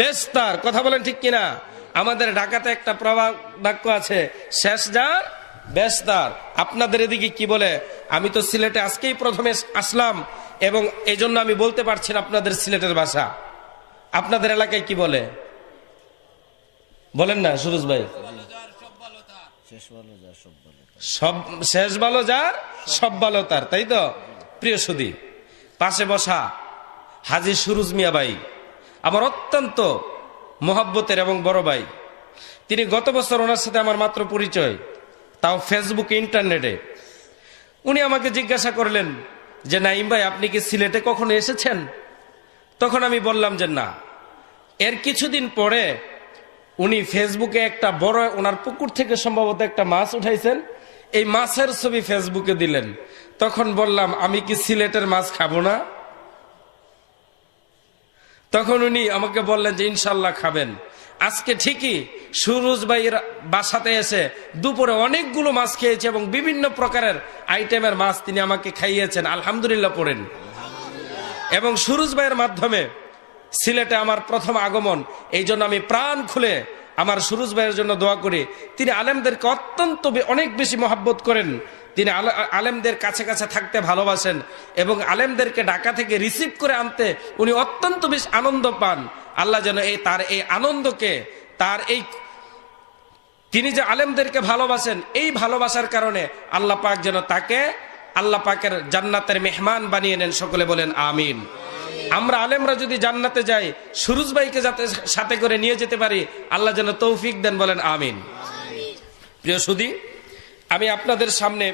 বেস্তার। কথা বলেন ঠিক কিনা? আমাদের ঢাকাতে একটা প্রবাদ বাক্য আছে, শেষ যার বেস্তার। আপনাদের এদিকে কি বলে? আমি তো সিলেটে আজকেই প্রথমে আসলাম এবং এই জন্য আমি বলতে পারছি না আপনাদের সিলেটের ভাষা। আপনাদের এলাকায় কি বলে বলেন না সুরজ ভাই? সব শেষ ভালো যার সব ভালো তার, তাই তো? প্রিয় সুধী, পাশে বসা হাজী সুরুজ মিয়া ভাই আমার অত্যন্ত মোহাব্বতের এবং বড় ভাই। তিনি গত বছর ওনার সাথে আমার মাত্র পরিচয়, তাও ফেসবুকে, ইন্টারনেটে। উনি আমাকে জিজ্ঞাসা করলেন যে নাঈম ভাই আপনি কি সিলেটে কখনো এসেছেন? তখন আমি বললাম যে না। এর কিছুদিন পরে উনি ফেসবুকে একটা বড়, ওনার পুকুর থেকে সম্ভবত একটা মাছ উঠাইছেন, এই মাছের ছবি ফেসবুকে দিলেন। তখন বললাম আমি কি সিলেটের মাছ খাবো না? তখন উনি আমাকে বললেন যে ইনশাল্লাহ খাবেন। আজকে ঠিকই সুরুজ ভাইয়ের বাসাতে এসে দুপুরে অনেকগুলো মাছ খেয়েছে এবং বিভিন্ন প্রকারের আইটেমের মাছ তিনি আমাকে খাইয়েছেন। আলহামদুলিল্লাহ পড়েন। এবং সুরুজ ভাইয়ের মাধ্যমে সিলেটে আমার প্রথম আগমন, এই জন্য আমি প্রাণ খুলে আমার সুরুজ ভাইয়ের জন্য দোয়া করি। তিনি আলেমদেরকে অত্যন্ত অনেক বেশি মহাব্বত করেন। তিনি আলেমদের কাছে কাছে থাকতে ভালোবাসেন এবং আলেমদেরকে ঢাকা থেকে রিসিভ করে আনতে উনি অত্যন্ত বেশি আনন্দ পান। আল্লাহ যেন তার এই আনন্দকে, তার এই তিনি যে আলেমদেরকে ভালোবাসেন, এই ভালোবাসার কারণে আল্লাহ পাক যেন তাকে আল্লাহ পাকের জান্নাতের মেহমান বানিয়ে নেন। সকলে বলেন আমিন। আমরা আলেমরা যদি জান্নাতে যাই, সুরুজ ভাইকে যাতে সাথে করে নিয়ে যেতে পারি, আল্লাহ যেন তৌফিক দেন। বলেন আমিন। প্রিয় সুধী, আমি আপনাদের সামনে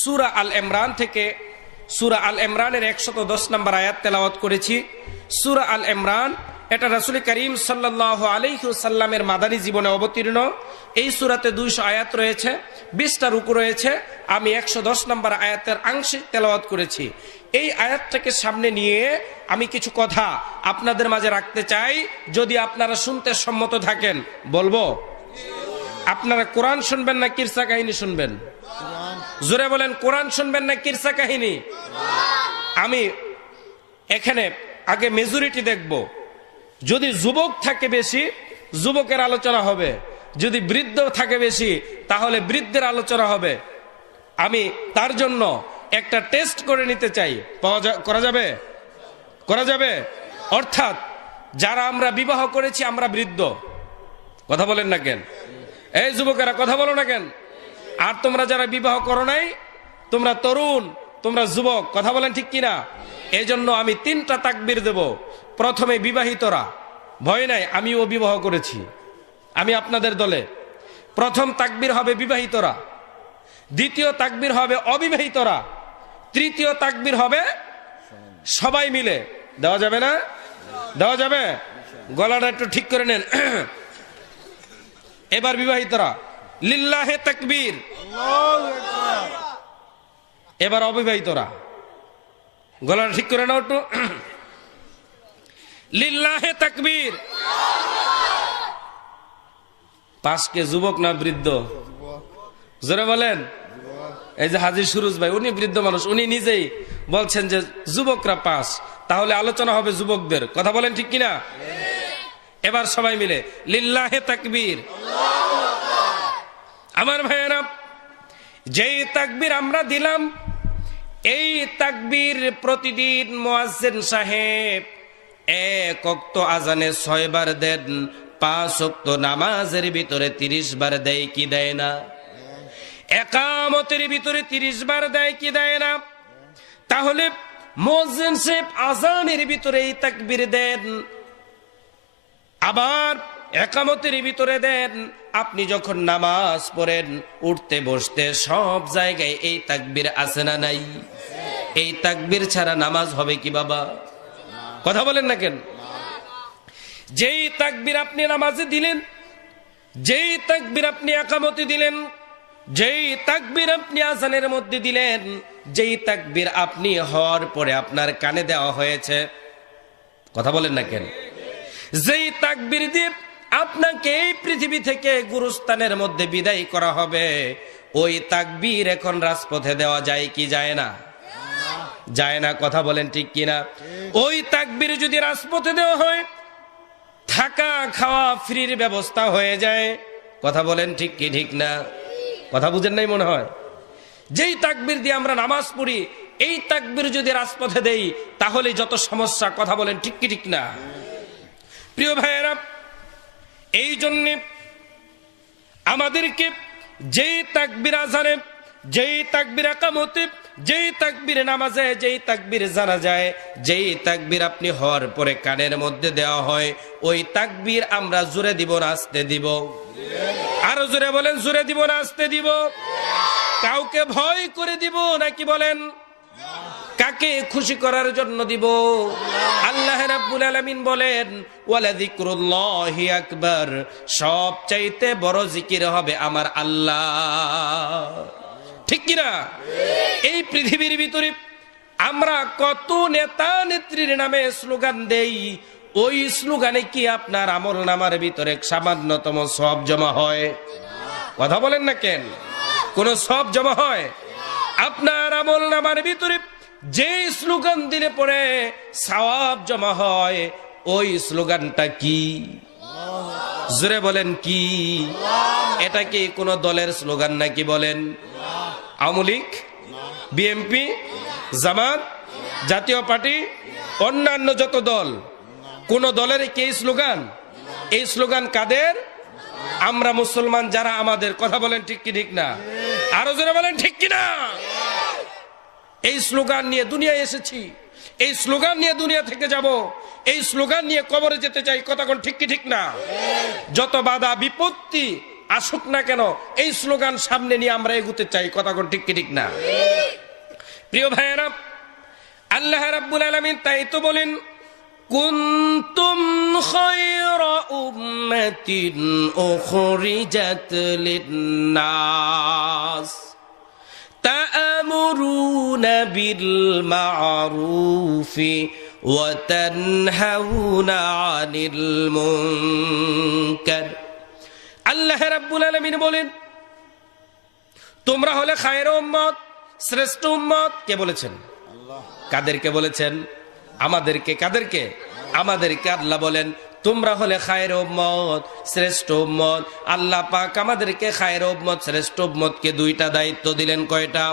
সূরা আল ইমরান থেকে, সূরা আল ইমরানের 110 নম্বর আয়াত তেলাওয়াত করেছি। সূরা আল ইমরান এটা রাসূল করিম সাল্লাল্লাহু আলাইহি ওয়াসাল্লামের মাদানী জীবনে অবতীর্ণ। এই সূরাতে 200 আয়াত রয়েছে, 20টা রুকু রয়েছে। আমি 110 নম্বর আয়াতের আংশিক তেলাওয়াত করেছি। এই আয়াতটাকে সামনে নিয়ে আমি কিছু কথা আপনাদের মাঝে রাখতে চাই, যদি আপনারা শুনতে সম্মত থাকেন। বলবো আপনারা কোরআন শুনবেন না কিরসা কাহিনী শুনবেন? জোরে বলেন, কোরআন শুনবেন না কিরসা কাহিনী? আমি এখানে আগে মেজরিটি দেখব। যদি যুবক থাকে বেশি, যুবকের আলোচনা হবে। যদি বৃদ্ধ থাকে বেশি, তাহলে বৃদ্ধের আলোচনা হবে। আমি তার জন্য একটা টেস্ট করে নিতে চাই। করা যাবে? করা যাবে? অর্থাৎ যারা আমরা বিবাহ করেছি আমরা বৃদ্ধ, কথা বলেন না কেন? এই যুবকেরা কথা বলো না কেন? আর তোমরা যারা বিবাহ করো নাই, তোমরা তরুণ, তোমরা যুবক, কথা বলেন ঠিক কিনা? এই জন্য আমি 3টা তাকবীর দেব। প্রথমে বিবাহিতরা, ভয় নাই, আমিও বিবাহ করেছি, আমি আপনাদের দলে। প্রথম তাকবীর হবে বিবাহিতরা, দ্বিতীয় তাকবীর হবে অবিবাহিতরা, তৃতীয় তাকবীর হবে সবাই মিলে। দেওয়া যাবে না? দেওয়া যাবে? গলাটা একটু ঠিক করে নেন। এবার বিবাহিতরা লিল্লাহে তাকবীর। এবার অবিবাহিতরা গলাটা ঠিক করে নাও একটু। লিল্লাহে তাকবীর। পাশকে যুবক না বৃদ্ধ? জোরে বলেন। এই যে হাজী সুরুজ ভাই, উনি বৃদ্ধ মানুষ, উনি নিজেই বলছেন যে যুবকরা পাস, তাহলে আলোচনা হবে যুবকদের। কথা বলেন ঠিক কিনা? এবার সবাই মিলে লিল্লাহে তাকবীর। আমার ভাইয়েরা, যেই তাকবীর আমরা দিলাম, এই তাকবীর প্রতিদিন মুয়াজ্জিন সাহেব 1 ওয়াক্ত আজানে 6 বার দেন, 5 ওয়াক্ত নামাজের ভিতরে 30 বার দেয় কি দেয় না? একামতের ভিতরে 30 বার দেয় কি দেয় না? তাহলে মুয়াজ্জিন সাহেব আজানের ভিতরে এই তাকবীর দেন, আবার একামতের ভিতরে দেন। আপনি যখন নামাজ পড়েন, উঠতে বসতে সব জায়গায় এই তাকবীর আছে না নাই? এই তাকবীর ছাড়া নামাজ হবে কি বাবা? কথা বলেন না কেন? যেই তাকবীর আপনি নামাজে দিলেন, যেই তাকবীর আপনি একামতে দিলেন, যেই তাকবীর আপনি আজানের মধ্যে দিলেন, যেই তাকবীর আপনি হওয়ার পরে আপনার কানে দেওয়া হয়েছে, কথা বলেন না কেন? যেই তাকবীর দিয়ে আপনাকে এই পৃথিবী থেকে গুরুস্থানের মধ্যে বিদায় করা হবে, ওই তাকবীর এখন রাজপথে দেওয়া যায় কি যায় না? যায় না। কথা বলেন ঠিক কিনা? ওই তাকবীর যদি রাজপথে দেওয়া হয়, থাকা খাওয়া ফ্রির ব্যবস্থা হয়ে যায়। কথা বলেন ঠিক কি ঠিক না? কথা বুঝেন নাই মনে হয়। যেই তাকবীর দিয়ে আমরা নামাজ পড়ি, এই তাকবীর যদি রাজপথে দেই তাহলে যত সমস্যা। কথা বলেন ঠিক কি ঠিক না? প্রিয় ভাইয়েরা, এই জন্যে আমাদেরকে যেই তাকবীর আযানে, যেই তাকবীর ইকামতে, যেই তাকবীর নামাজে, যেই তাকবীর জানাজায়, যেই তাকবীর আপনি হওয়ার পরে কানের মধ্যে দেওয়া হয়, ওই তাকবীর আমরা জোরে দিব না আস্তে দিব? আরো জোরে বলেন, জোরে দিব না আস্তে দিব? কাউকে ভয় করে দিব নাকি বলেন? কাকে খুশি করার জন্য দিব? আল্লাহ রাব্বুল আলামিন বলেন, ওয়ালা যিকরুল্লাহি আকবার, সবচাইতে বড় জিকির হবে আমার আল্লাহ। ঠিক কি না? এই পৃথিবীর ভিতরে আমরা কত নেতা নেত্রীর নামে স্লোগান দেই, ওই স্লোগানে কি আপনার আমল নামার ভিতরে সামান্যতম সওয়াব জমা হয়? কথা বলেন না কেন? কোন সওয়াব জমা হয়? আপনার আমল নামার ভিতরে যে স্লোগান দিলে পরে সওয়াব জমা হয়, ওই স্লোগানটা কি? জোরে বলেন কি? এটা কি কোন দলের স্লোগান নাকি বলেন? আওয়ামী লীগ, বিএনপি, জামাত, জাতীয় পার্টি, অন্যান্য যত দল, কোন দলের কি এই স্লোগান? এই স্লোগান কাদের? আমরা মুসলমান যারা আমাদের। কথা বলেন ঠিক কি ঠিক না? আরো জোরে বলেন ঠিক কি না? এই স্লোগান নিয়ে দুনিয়ায় এসেছি, এই স্লোগান নিয়ে দুনিয়া থেকে যাব, এই স্লোগান নিয়ে কবরে যেতে চাই। কথা কোন ঠিক কি ঠিক না? যত বাধা বিপত্তি আসুক না কেন, এই স্লোগান সামনে নিয়ে আমরা এগুতে চাই। কথা কোন ঠিক কি ঠিক না? প্রিয় ভাইয়েরা, আল্লাহ রাব্বুল আলামিন তাই তো বলেন, কুনতুম খায়রা উম্মাতিন উখরিজাত লিন-নাস তা'মুরুনা বিল মা'রুফি ওয়া তানহাউনা আনিল মুনকার। আল্লাহ রাব্বুল আলামিন বলেন, তোমরা হলে খায়রা উম্মত, শ্রেষ্ঠ উম্মত। কে বলেছেন? আল্লাহ। কাদেরকে বলেছেন? আমাদেরকে। কাদেরকে? আমাদেরকে। আল্লাহ বলেন, তোমরা হলে খায়রা উম্মত, শ্রেষ্ঠ উম্মত। আল্লাহ পাক আমাদেরকে খায়রা উম্মত, শ্রেষ্ঠ উম্মতকে দুইটা দায়িত্ব দিলেন। কয়টা?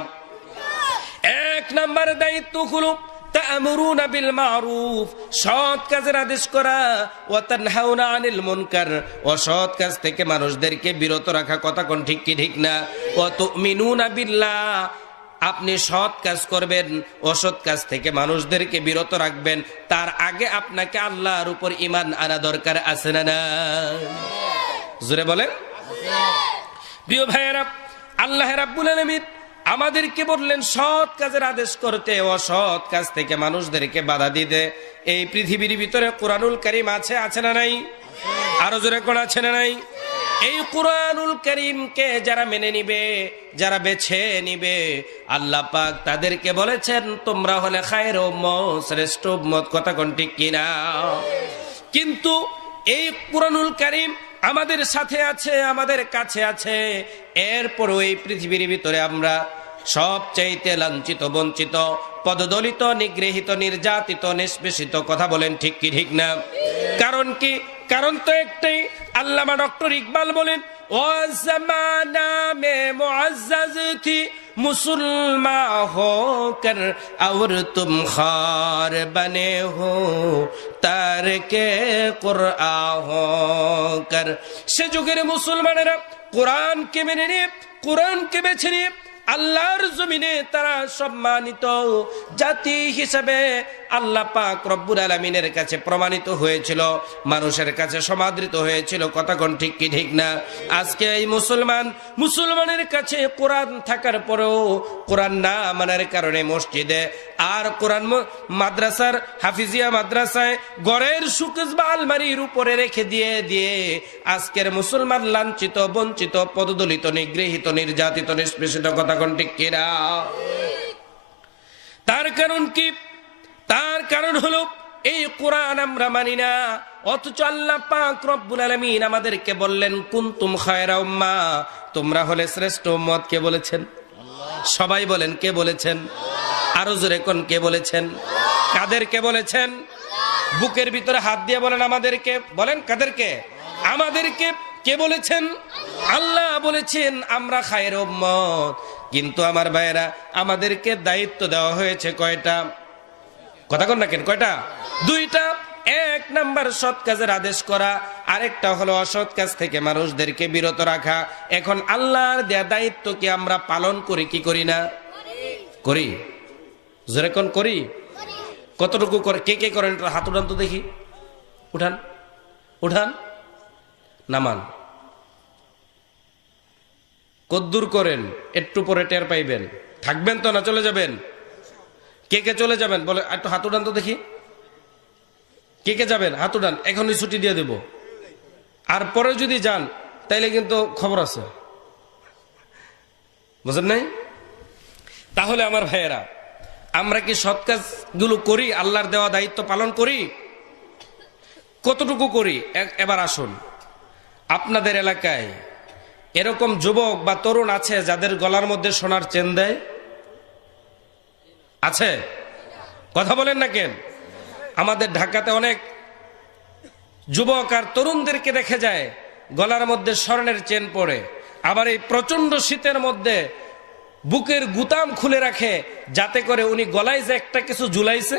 এক নাম্বার দায়িত্ব হলো তা'মুরুনা বিল মা'রুফ, সৎ কাজের আদেশ করা, ওয়া তানহাউনা আনিল মুনকার, অসৎ কাজ থেকে মানুষদেরকে বিরত রাখা। কথা কোন ঠিক কি ঠিক না? ওয়া তু'মিনুনা বিল্লাহ, আপনি সৎ কাজ করবেন, অসৎ কাজ থেকে মানুষদেরকে বিরত রাখবেন। তার আগে আপনাকে আল্লাহর উপর ঈমান আনা দরকার আছে না না? জোরে বলেন। প্রিয় ভাইয়েরা, আল্লাহ রাব্বুল আলামিন আমাদেরকে বললেন সৎ কাজের আদেশ করতে, অসৎ কাজ থেকে মানুষদেরকে বাধা দিতে। এই পৃথিবীর ভিতরে কোরআনুল কারীম আছে, আছে না নাই? আরো জোরে কোন আছে না নাই? এই কোরআনুল কারীমকে যারা মেনে নিবে, যারা বেছে নিবে, আল্লাহ পাক তাদেরকে বলেছেন তোমরা হলে খায়রা উম্মত, শ্রেষ্ঠ উম্মত। কথা কোন ঠিক কিনা? কিন্তু এই কোরআনুল কারীম আমাদের সাথে আছে, আমাদের কাছে আছে, এরপরও এই পৃথিবীর ভিতরে আমরা সবচাইতে লাঞ্ছিত, বঞ্চিত, পদদলিত, নিগৃহীত, নির্যাতিত, নিষ্পেষিত। কথা বলেন ঠিক কি ঠিক না? কারণ কি? কারণ তো একটাই। আল্লামা ডক্টর ইকবাল বলেন, ও ज़माना में मुअज़्ज़ज़ थी मुसलमान होकर और तुम खार बने हो तारके कुरआन होकर। সে যুগের মুসলমানেরা কোরআনকে মেনে নিয়ে, কোরআনকে বেছে নিয়ে আল্লাহর জমিনে তারা সম্মানিত জাতি হিসেবে আল্লাহ পাক রব্বুল আলামিনের কাছে প্রমাণিত হয়েছিল, মানুষের কাছে সমাদৃত হয়েছিল। কথা কোন ঠিক কি ঠিক না? আজকে এই মুসলমানের কাছে কোরআন থাকার পরেও কোরআন না মানার কারণে মসজিদে আর কোরআন মাদ্রাসার, হাফিজিয়া মাদ্রাসায় ঘরের সুকেস বা আলমারির উপরে রেখে দিয়ে দিয়ে আজকের মুসলমান লাঞ্ছিত, বঞ্চিত, পদদলিত, নিগৃহীত, নির্যাতিত, নিষ্পেষিত। কথা কোন ঠিক কিনা? তার কারণ কি? তার কারণ হলো এই কোরআন আমরা মানি না। অথচ আল্লাহ পাক রব্বুল আলামিন আমাদেরকে বললেন কুনতুম খায়রা উম্মাহ, তোমরা হলে শ্রেষ্ঠ উম্মত। কে বলেছেন? সবাই বলেন, কে বলেছেন? আরো জোরে কোন কে বলেছেন? কাদেরকে বলেছেন? বুকের ভিতরে হাত দিয়ে বলেন আমাদেরকে, বলেন কাদেরকে? আমাদেরকে। কে বলেছেন? আল্লাহ বলেছেন আমরা খায়ের উম্মত। কিন্তু আমার ভাইয়েরা, আমাদেরকে দায়িত্ব দেওয়া হয়েছে কয়টা? কথা কন না কেন? কয়টা? দুইটা। এক নাম্বার সৎ কাজের আদেশ করা, আরেকটা হলো অসৎ কাজ থেকে মানুষদেরকে বিরত রাখা। এখন আল্লাহর দেয়া দায়িত্ব কি আমরা পালন করি কি করি না? করি। জোরে কোন করি? কতটুকু করে? কে কে করেন? হাত উঠান তো দেখি। উঠান, উঠান, নামান। কদ্দুর করেন? একটু পরে টের পাইবেন। থাকবেন তো না চলে যাবেন? কে কে চলে যাবেন বলে একটু হাত উঠান তো দেখি। কে কে যাবেন? হাত উঠান, এখনই ছুটি দিয়ে দেব। আর পরে যদি যান তাইলে কিন্তু খবর আছে, বুঝেন নাই? তাহলে আমার ভাইয়েরা, আমরা কি সৎ কাজগুলো করি? আল্লাহর দেওয়া দায়িত্ব পালন করি? কতটুকু করি? এবার আসুন, আপনাদের এলাকায় এরকম যুবক বা তরুণ আছে যাদের গলার মধ্যে সোনার চেন দেয়? আছে? কথা বলেন না কেন? আমাদের ঢাকাতে অনেক যুবক আর তরুণদেরকে দেখে যায় গলার মধ্যে স্বর্ণের চেন পরে। আবার এই প্রচন্ড শীতের মধ্যে বুকের গুতাম খুলে রাখে, যাতে করে উনি গলায় যে একটা কিছু ঝুলাইছে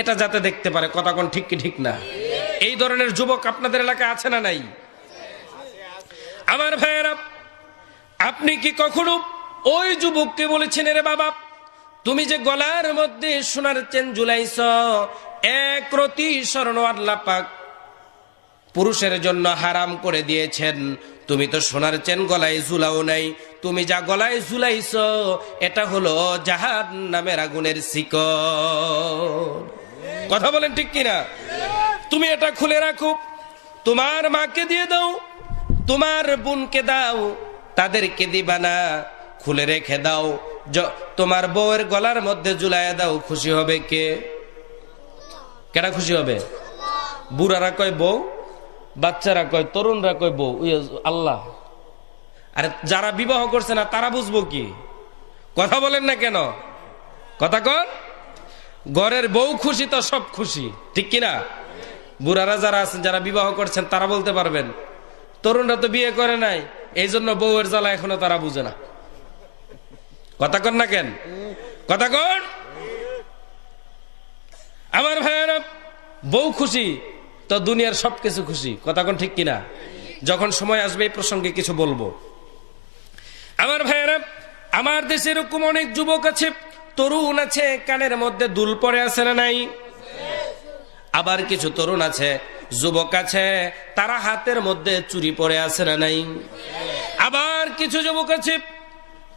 এটা যাতে দেখতে পারে। কথা কোন ঠিক কি ঠিক না? এই ধরনের যুবক আপনাদের এলাকায় আছে না নাই? আমার ভাইয়েরা, আপনি কি কখনো ওই যুবককে বলেছেন, রে বাবা তুমি যে গলার মধ্যে সোনার চেন ঝুলাইছ, এক রতি স্বর্ণ আল্লাহ পাক পুরুষের জন্য হারাম করে দিয়েছেন, তুমি তো সোনার চেন গলায় ঝুলাও নাই, তুমি যা গলায় ঝুলাইছ এটা হলো জাহান্নামের আগুনের শিকল। কথা বলেন ঠিক কিনা? তুমি এটা খুলে রাখো, তোমার মাকে দিয়ে দাও, তোমার বোনকে দাও, তাদেরকে দিবা না, খুলে রেখে দাও। তোমার বউয়ের গলার মধ্যে ঝুলাইয়া দাও। খুশি হবে কে? কেডা খুশি হবে? বুড়ারা কয় বউ, বাচ্চারা কয়, তরুণরা কয় বউ, আল্লাহ। আরে যারা বিবাহ করছে না তারা বুঝবো কি? কথা বলেন না কেন? কথা কন। ঘরের বউ খুশি তো সব খুশি, ঠিক কিনা? বুড়ারা যারা আছেন, যারা বিবাহ করছেন তারা বলতে পারবেন। তরুণরা তো বিয়ে করে নাই, এই জন্য বউয়ের জ্বালা এখনো তারা বুঝে না। কথা কন না কেন? কথা কন। আমার ভাইয়েরা, বউ খুশি তো দুনিয়ার সবকিছু খুশি। কথা কন ঠিক কিনা? যখন সময় আসবে এই প্রসঙ্গে কিছু বলবো। আমার ভাইয়েরা, আমার দেশে এরকম অনেক যুবক আছে, তরুণ আছে, কানের মধ্যে দুল পরে আছে না নাই? আবার কিছু তরুণ আছে, যুবক আছে, তারা হাতের মধ্যে চুরি পরে আছে না নাই? আবার কিছু যুবক আছে,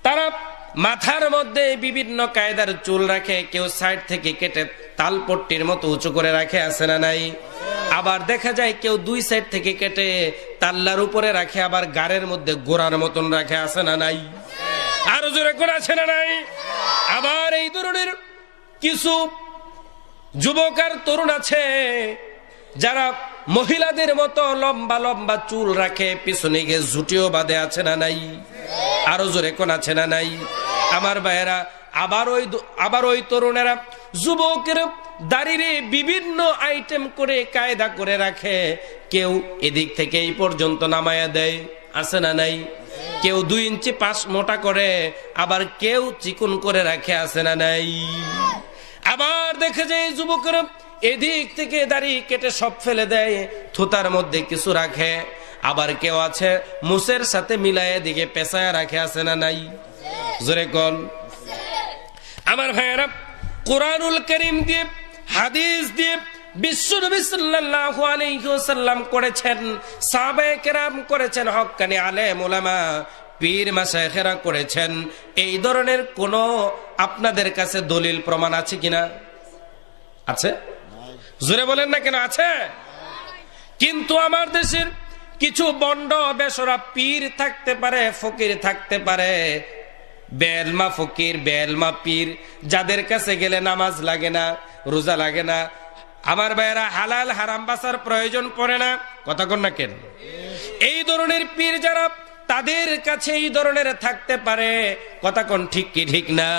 তারা মাথার মধ্যে বিভিন্ন কায়দার চুল রাখে, কেউ সাইড থেকে কেটে তালপট্টির মতো উঁচু করে রাখে, আছে না নাই? আবার দেখা যায় কেউ দুই সাইড থেকে কেটে তাল্লার উপরে রাখে, আবার গাড়ের মধ্যে গোড়ার মতন রাখে, আছে না নাই? আরো জোরে করে আছে না নাই? আবার এই ধরনের কিছু যুবক আর তরুণ আছে যারা মহিলাদের মতো লম্বা লম্বা চুল রাখে, পিছনে গিয়ে ঝুটিও বাঁধে, আছে না নাই? আরো জোরে কোন আছে না নাই? আমার ভাইয়েরা, আবার ওই তরুণেরা যুবকের দাড়িরে বিভিন্ন আইটেম করে কায়দা করে রাখে, কেউ এদিক থেকে এই পর্যন্ত নামায়া দেয়, আছে না নাই? কেউ 2 ইঞ্চি 5 মোটা করে, আবার কেউ চিকন করে রাখে, আছে না নাই? আবার দেখে যায় যুবকের এদিক থেকে দাড়ি কেটে সব ফেলে দেয়, থুতার মধ্যে কিছু রাখে। আবার কেউ আছে মুসের সাথে মিলায় দিকে পেঁচায় রাখে, আছে না নাই? জোরে কোন। আমার ভাইয়েরা, কোরআনুল কারীম দিয়ে, হাদিস দিয়ে বিশ্বনবী সাল্লাল্লাহু আলাইহি ওয়াসাল্লাম করেছেন, সাহাবায়ে কেরাম করেছেন, হক্কানি আলেম উলামা পীর মাশায়েখেরা করেছেন। এই ধরনের কোন আপনাদের কাছে দলিল প্রমাণ আছে কিনা? আছে? জোরে বলেন না কেন? আছে। কিন্তু আমার দেশের কিছু বন্ড বেশরা পীর থাকতে পারে, ফকির থাকতে পারে, বেলমা ফকির, বেলমা পীর, যাদের কাছে গেলে নামাজ লাগে না, রোজা লাগে না, আমার ভাইয়েরা হালাল হারাম বাঁচার প্রয়োজন পড়ে না। কথা কন না কেন? এই ধরনের পীর যারা, তাদের কাছে এই ধরনের থাকতে পারে। কথা কোন ঠিক কি ঠিক না?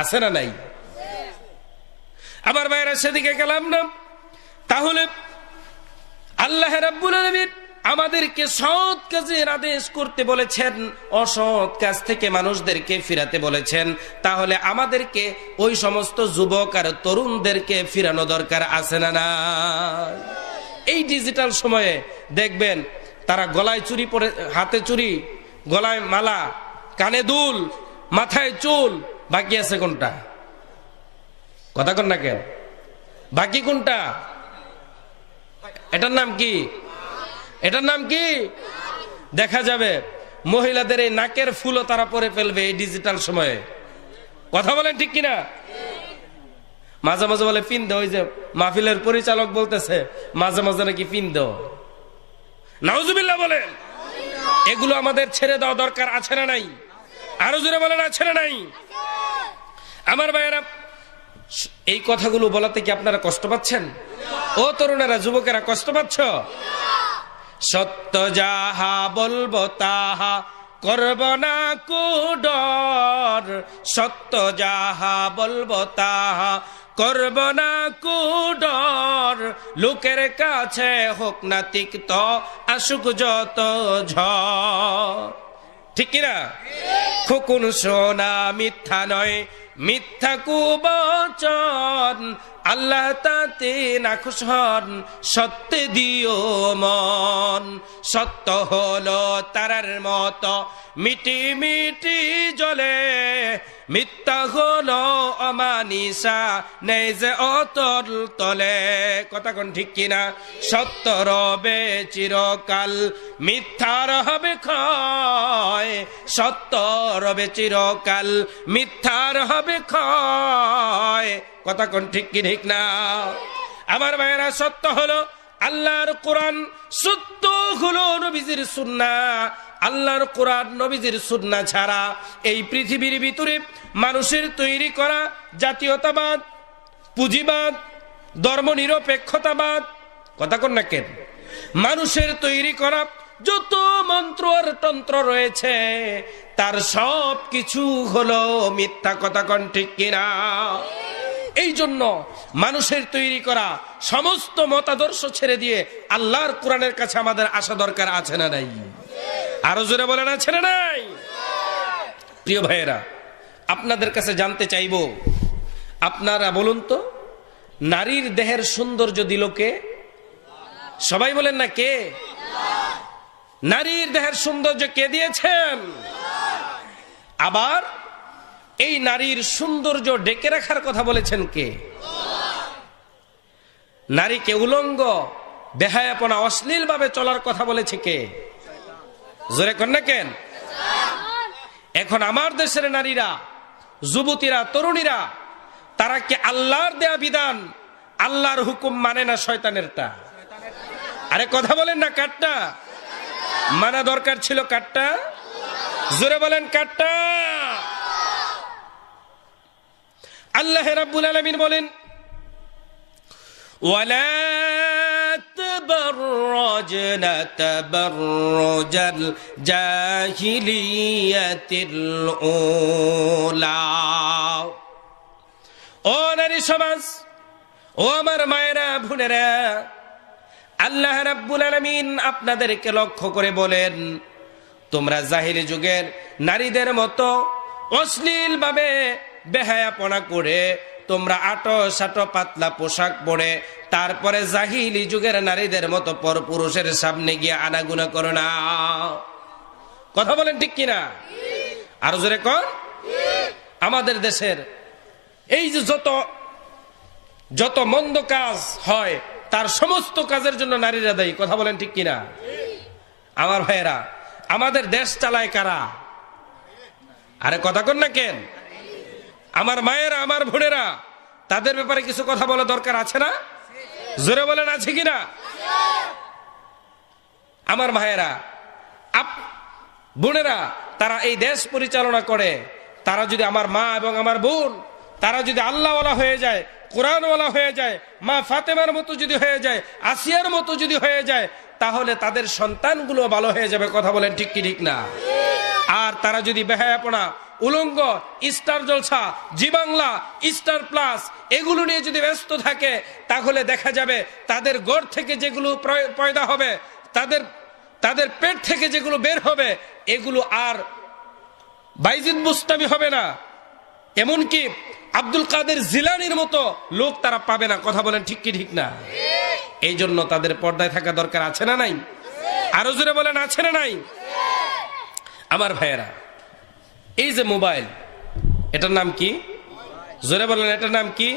আছে না নাই? আমার ভাইরা সেদিকে গেলাম না। তাহলে আল্লাহ রাব্বুল আলামিন আমাদেরকে সৎ কাজের আদেশ করতে বলেছেন, অসৎ কাজ থেকে মানুষদেরকে ফিরাতে বলেছেন। তাহলে আমাদেরকে ওই সমস্ত যুবক আর তরুণদেরকে ফিরানো দরকার আছে না না? এই ডিজিটাল সময়ে দেখবেন তারা গলায় চুরি পরে, হাতে চুরি, গলায় মালা, কানে দুল, মাথায় চুল, বাকি আছে কোনটা? কথা কন না কেন? বাকি কোনটা? এটার নাম কি? এটার নাম কি? দেখা যাবে মহিলাদের এই নাকের ফুলও তারা পরে ফেলবে এই ডিজিটাল সময়ে। কথা বলেন ঠিক কিনা? মাঝে মাঝে বলে পিন দাও, ওই যে মাহফিলের পরিচালক বলতেছে মাঝে মাঝে নাকি পিন দাও। নাউজুবিল্লাহ বলেন। এগুলো আমাদের ছেড়ে দেওয়া দরকার আছে না নাই? আরো জোরে বলেন আছে না নাই? আমার ভাইয়েরা, এই কথাগুলো বলাতে কি আপনারা কষ্ট পাচ্ছেন? ও তরুণেরা, যুবকেরা কষ্ট পাচ্ছ? সত্য যাহা বলবো তাহা করব না কুডর, সত্য যাহা বলবো তাহা করব না কুডর, লোকের কাছে হোক না তিক্ত আসুক যত ঝড়। ঠিক কিনা? খুকুন সোনা মিথ্যা নয়, মিথ্যা কুবচন, আল্লাহ তাতে নাখুশ হন, সত্যে দিও মন। সত্য হলো তারার মতো মিটি মিটি জ্বলে, মিথ্যা হলো অমানিসা নেই যে অতল তলে। কথা কোন ঠিক কিনা? সত্য রবে চিরকাল, মিথ্যার হবে ক্ষয়, সত্য রবে চিরকাল, মিথ্যার হবে ক্ষয়। কথা কোন ঠিক কি ঠিক না? আমার ভাইয়েরা, সত্য হলো আল্লাহর কোরআন, সত্য হলো নবীজির সুন্নাহ। আল্লাহর কোরআন নবীজির সুন্নাহ ছাড়া এই পৃথিবীর ভিতরে মানুষের তৈরি করা জাতীয়তাবাদ, পুঁজিবাদ, ধর্মনিরপেক্ষতাবাদ, কথা কোন না কেন, মানুষের তৈরি করা যত মন্ত্র আর তন্ত্র রয়েছে তার সব কিছু হলো মিথ্যা। কথা কোন ঠিক কিনা? এই জন্য মানুষের তৈরি করা সমস্ত মতাদর্শ ছেড়ে দিয়ে আল্লাহর কোরআনের কাছে আমাদের আসা দরকার আছে না নাই? আরো জোরে বলেন আছে না নাই? প্রিয় ভাইয়েরা, আপনাদের কাছে জানতে চাইবো, আপনারা বলুন তো, নারীর দেহের সৌন্দর্য দিল কে? সবাই বলেন না কে? নারীর দেহের সৌন্দর্য কে দিয়েছেন? আবার এই নারীর সৌন্দর্য ডেকে রাখার কথা বলেছেন কে? নারীকে উলঙ্গ, বেহায়াপনা, অশ্লীল ভাবে চলার কথা বলেছে কে? জোরে কর না কেন? এখন আমার দেশের নারীরা, যুবতীরা, তরুণীরা, তারা কি আল্লাহর দেয়া বিধান, আল্লাহর হুকুম মানে না শয়তানেরটা? আরে কথা বলেন না, কাটটা মানা দরকার ছিল? কাটটা জোরে বলেন, কাটটা। আল্লাহ রাব্বুল আলামিন বলেন, ওয়ালা তাবাররাজনা তাবাররুজাল জাহিলিয়াতিল উলা। ও নারী সমাজ, ও আমার মায়েরা, বোনেরা, আল্লাহ রাব্বুল আলামিন আপনাদেরকে লক্ষ্য করে বলেন, তোমরা জাহিলি যুগের নারীদের মতো অশ্লীল ভাবে বেহায়াপনা করে, তোমরা আটো সাটো পাতলা পোশাক পরে, তারপরে জাহিলি যুগের নারীদের মতো পরপুরুষের সামনে গিয়ে আনাগুনা করো না। কথা বলেন ঠিক কিনা? আরো জোরে কর। আমাদের দেশের এই যে যত মন্দ কাজ হয় তার সমস্ত কাজের জন্য নারীরা দায়ী। কথা বলেন ঠিক কিনা? আমার ভাইয়েরা, আমাদের দেশ চালায় কারা? আরে কথা কন না কেন? আমার মায়েরা, আমার বোনেরা, তাদের ব্যাপারে কিছু কথা বলা দরকার আছে না? জোরে বলেন আছে কিনা? আমার ভাইয়েরা, বোনেরা, তারা এই দেশ পরিচালনা করে। তারা যদি, আমার মা এবং আমার বোন, তারা যদি আল্লাহওয়ালা হয়ে যায়, কোরআনওয়ালা হয়ে যায়, মা ফাতেমার মতো যদি হয়ে যায়, আসিয়ার মতো যদি হয়ে যায়, তাহলে তাদের সন্তানগুলো ভালো হয়ে যাবে। কথা বলেন ঠিক কি ঠিক না? আর তারা যদি বেহায়াপনা, উলঙ্গ, স্টার জলসা, জি বাংলা, স্টার প্লাস এগুলো নিয়ে যদি ব্যস্ত থাকে, তাহলে দেখা যাবে তাদের গড় থেকে যেগুলো পয়দা হবে, তাদের পেট থেকে যেগুলো বের হবে, এগুলো আর বাইজিদ বুস্তামি হবে না, এমনকি আব্দুল কাদের জিলানির মতো লোক তারা পাবে না। কথা বলেন ঠিক কি ঠিক না? এই জন্য তাদের পর্দায় থাকা দরকার, আছে না নাই? আরো জোরে বলেন, আছে না নাই? আমার ভাইয়েরা, এই যে মোবাইল, এটার নাম কি? জোরে বলেন, এটার নাম কি?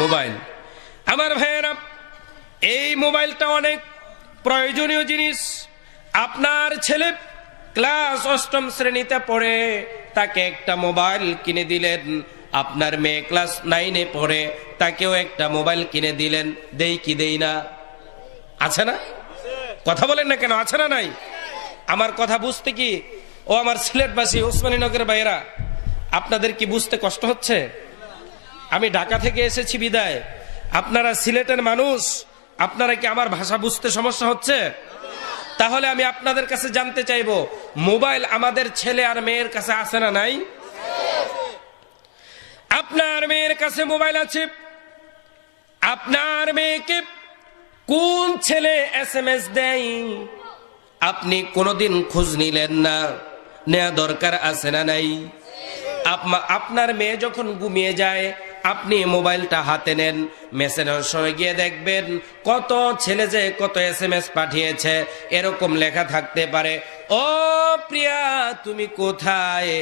মোবাইল। আমার ভাইয়েরা, এই মোবাইলটা অনেক প্রয়োজনীয় জিনিস। আপনার ছেলে ক্লাস 8ম শ্রেণীতে পড়ে, তাকে একটা মোবাইল কিনে দিলেন। আপনার মেয়ে ক্লাস 9-এ পড়ে, তাকেও একটা মোবাইল কিনে দিলেন। দেই কি দেই না? আছে না? কথা বলেন না কেন, আছে না নাই? আমার কথা বুঝতে কি, ও আমার সিলেটবাসী ওসমানীনগরের ভাইয়েরা, আপনাদের কি বুঝতে কষ্ট হচ্ছে? আমি ঢাকা থেকে এসেছি বিদায়, আপনারা সিলেটের মানুষ, আপনারা কি আমার ভাষা বুঝতে সমস্যা হচ্ছে? তাহলে আমি আপনাদের কাছে জানতে চাইবো, মোবাইল আমাদের ছেলে আর মেয়ের কাছে আছে না নাই? আপনার মেয়ের কাছে মোবাইল আছে। আপনার মেয়েকে কোন ছেলে SMS দেয় আপনি কোনোদিন খোঁজ নিলেন না? নেওয়া দরকার আছে না নাই? আপনার মেয়ে যখন ঘুমিয়ে যায়, আপনি মোবাইলটা হাতে নেন, মেসেঞ্জার সময় গিয়ে দেখবেন কত ছেলে যে কত SMS পাঠিয়েছে, এরকম লেখা থাকতে পারে, ও প্রিয়া তুমি কোথায়,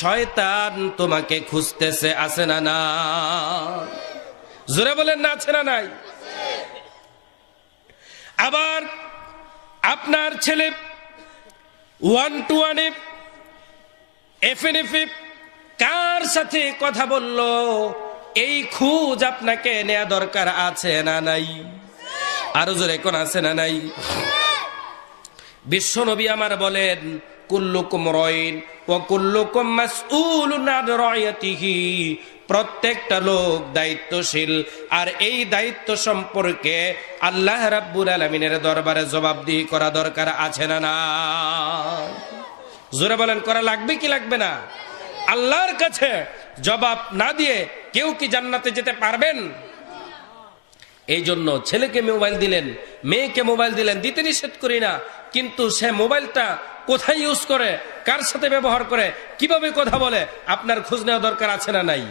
শয়তান তোমাকে খুঁজতেছে। আছে না না? জোরে বলেন না, আছে না নাই? আবার আপনার ছেলে 1-to-1 FNF কার সাথে কথা বলল, এই খোঁজ আপনাকে নেওয়া দরকার আছে না নাই? আরো জোরে কোন আছে না নাই? বিশ্ব নবী আমার বলেন, কুল্লুকুম রাইন ওয়া কুল্লুকুম মাসউলুন আন রাইয়াতিহি। প্রত্যেকটা লোক দায়িত্বশীল, আর এই দায়িত্ব সম্পর্কে আল্লাহ রাব্বুল আলামিনের দরবারে জবাবদিহি করা দরকার আছে না না? জোরে বলেন, করা লাগবে কি লাগবে না? আল্লাহর কাছে জবাব না দিয়ে কেউ কি জান্নাতে যেতে পারবেন? এই জন্য ছেলেকে মোবাইল দিলেন, মেয়েকে মোবাইল দিলেন, দিতে নিষেধ করি না, কিন্তু সে মোবাইলটা কোথায় ইউজ করে, কার সাথে ব্যবহার করে, কিভাবে কথা বলে, আপনার খোঁজ নেওয়া দরকার আছে না নাই?